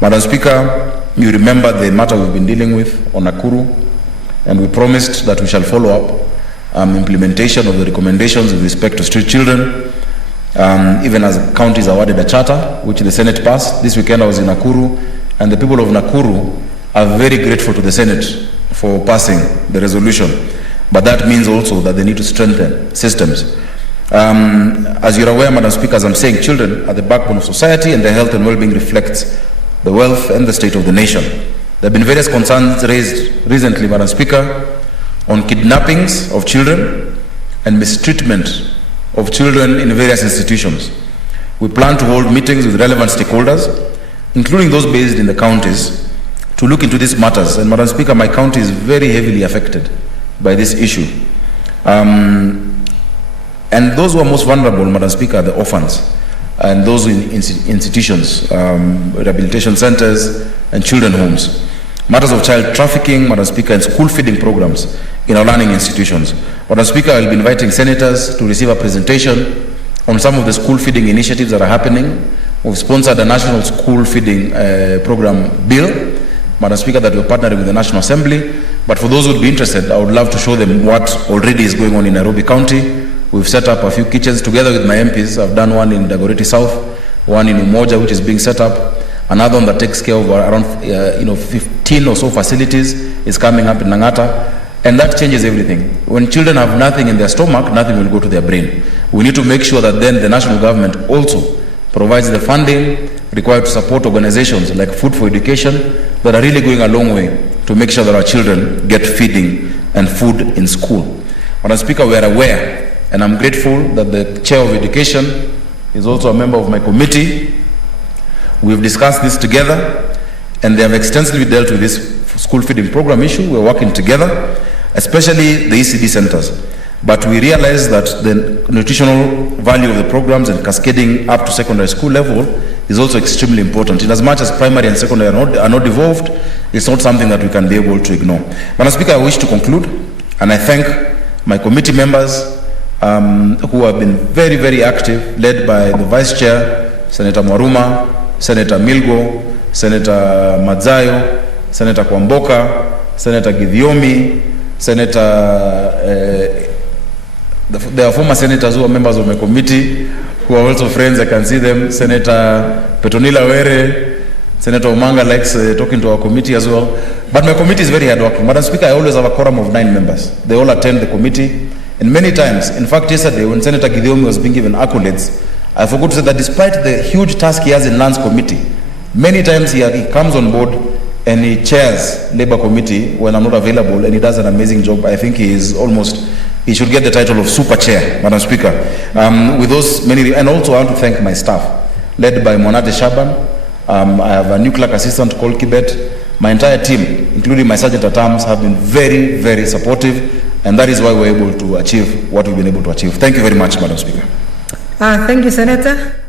Madam Speaker, you remember the matter we've been dealing with on Nakuru, and we promised that we shall follow up implementation of the recommendations with respect to street children, even as counties awarded a charter, which the Senate passed. This weekend I was in Nakuru, and the people of Nakuru are very grateful to the Senate for passing the resolution. But that means also that they need to strengthen systems. As you're aware, Madam Speaker, as I'm saying, children are the backbone of society, and their health and well-being reflects the wealth and the state of the nation. There have been various concerns raised recently, Madam Speaker, on kidnappings of children and mistreatment of children in various institutions. We plan to hold meetings with relevant stakeholders, including those based in the counties, to look into these matters. And Madam Speaker, my county is very heavily affected by this issue. And those who are most vulnerable, Madam Speaker, are the orphans and those in institutions, rehabilitation centers and children homes. Matters of child trafficking, Madam Speaker, and school feeding programs in our learning institutions. Madam Speaker, I will be inviting senators to receive a presentation on some of the school feeding initiatives that are happening. We've sponsored a national school feeding program bill, Madam Speaker, that we're partnering with the National Assembly. But for those who would be interested, I would love to show them what already is going on in Nairobi County. We've set up a few kitchens together with my MPs. I've done one in Dagoretti South, one in Umoja, which is being set up. Another one that takes care of around 15 or so facilities is coming up in Nangata. And that changes everything. When children have nothing in their stomach, nothing will go to their brain. We need to make sure that then the national government also provides the funding required to support organizations like Food for Education that are really going a long way to make sure that our children get feeding and food in school. Madam Speaker, we are aware, and I'm grateful that the Chair of Education is also a member of my committee. We've discussed this together, and they have extensively dealt with this school feeding program issue. We're working together, especially the ECD centers. But we realize that the nutritional value of the programs and cascading up to secondary school level is also extremely important. In as much as primary and secondary are not devolved, it's not something that we can be able to ignore. Madam Speaker, I wish to conclude, and I thank my committee members who have been very, very active, led by the Vice Chair, Senator Mwaruma, Senator Milgo, Senator Madzayo, Senator Kwamboka, Senator Githiomi, Senator... there are former senators who are members of my committee who are also friends. I can see them. Senator Petronila Were, Senator Omanga likes talking to our committee as well. But my committee is very hardworking. Madam Speaker, I always have a quorum of 9 members. They all attend the committee. And many times, in fact, yesterday when Senator Githiomi was being given accolades, I forgot to say that despite the huge task he has in Lands Committee, many times he comes on board and he chairs Labour Committee when I'm not available, and he does an amazing job. I think he should get the title of Super Chair, Madam Speaker. With those many, and also I want to thank my staff, led by Monate Shaban. I have a new clerk assistant called Kibet. My entire team, including my sergeant at arms, have been very, very supportive, and that is why we're able to achieve what we've been able to achieve. Thank you very much, Madam Speaker. Thank you, Senator.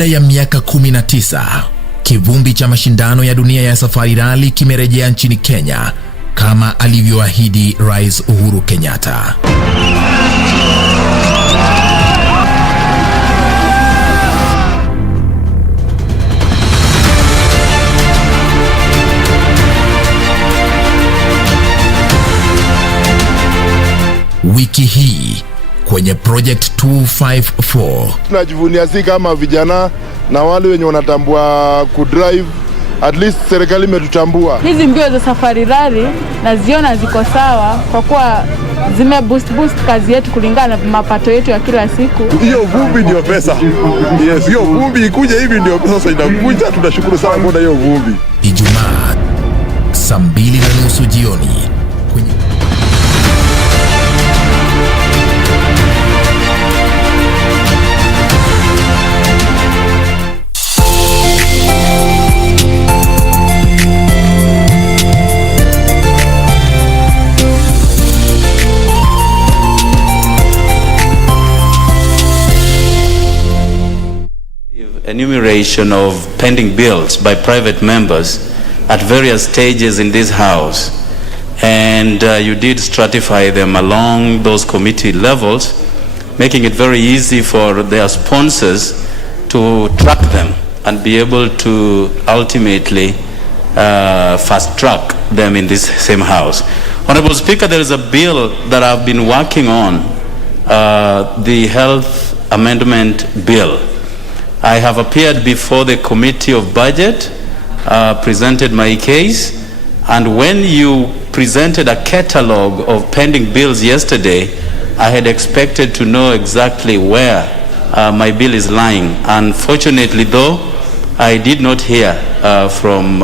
Baada ya miaka 19, kivumbi cha mashindano ya dunia ya Safari Rally kimerejea nchini Kenya kama alivyoahidi Rais Uhuru Kenyatta. Wiki hii kwenye Project 254 tunajivunia si kama vijana na wale wenye wanatambua kudrive, at least serikali imetutambua. Hizi mbio za Safari Rally naziona ziko sawa kwa kuwa zime boost kazi yetu kulingana na mapato yetu ya kila siku. Hiyo vumbi ndio pesa. Yes, hiyo vumbi ikuja hivi ndio pesa sasa inakuja, tunashukuru sana kwa hiyo vumbi. Ijumaa saa 2:30 jioni kwenye enumeration of pending bills by private members at various stages in this house, and you did stratify them along those committee levels, making it very easy for their sponsors to track them and be able to ultimately fast track them in this same house. Honorable Speaker, there is a bill that I've been working on, the Health Amendment Bill. I have appeared before the Committee of Budget, presented my case, and when you presented a catalogue of pending bills yesterday, I had expected to know exactly where my bill is lying. Unfortunately, though, I did not hear from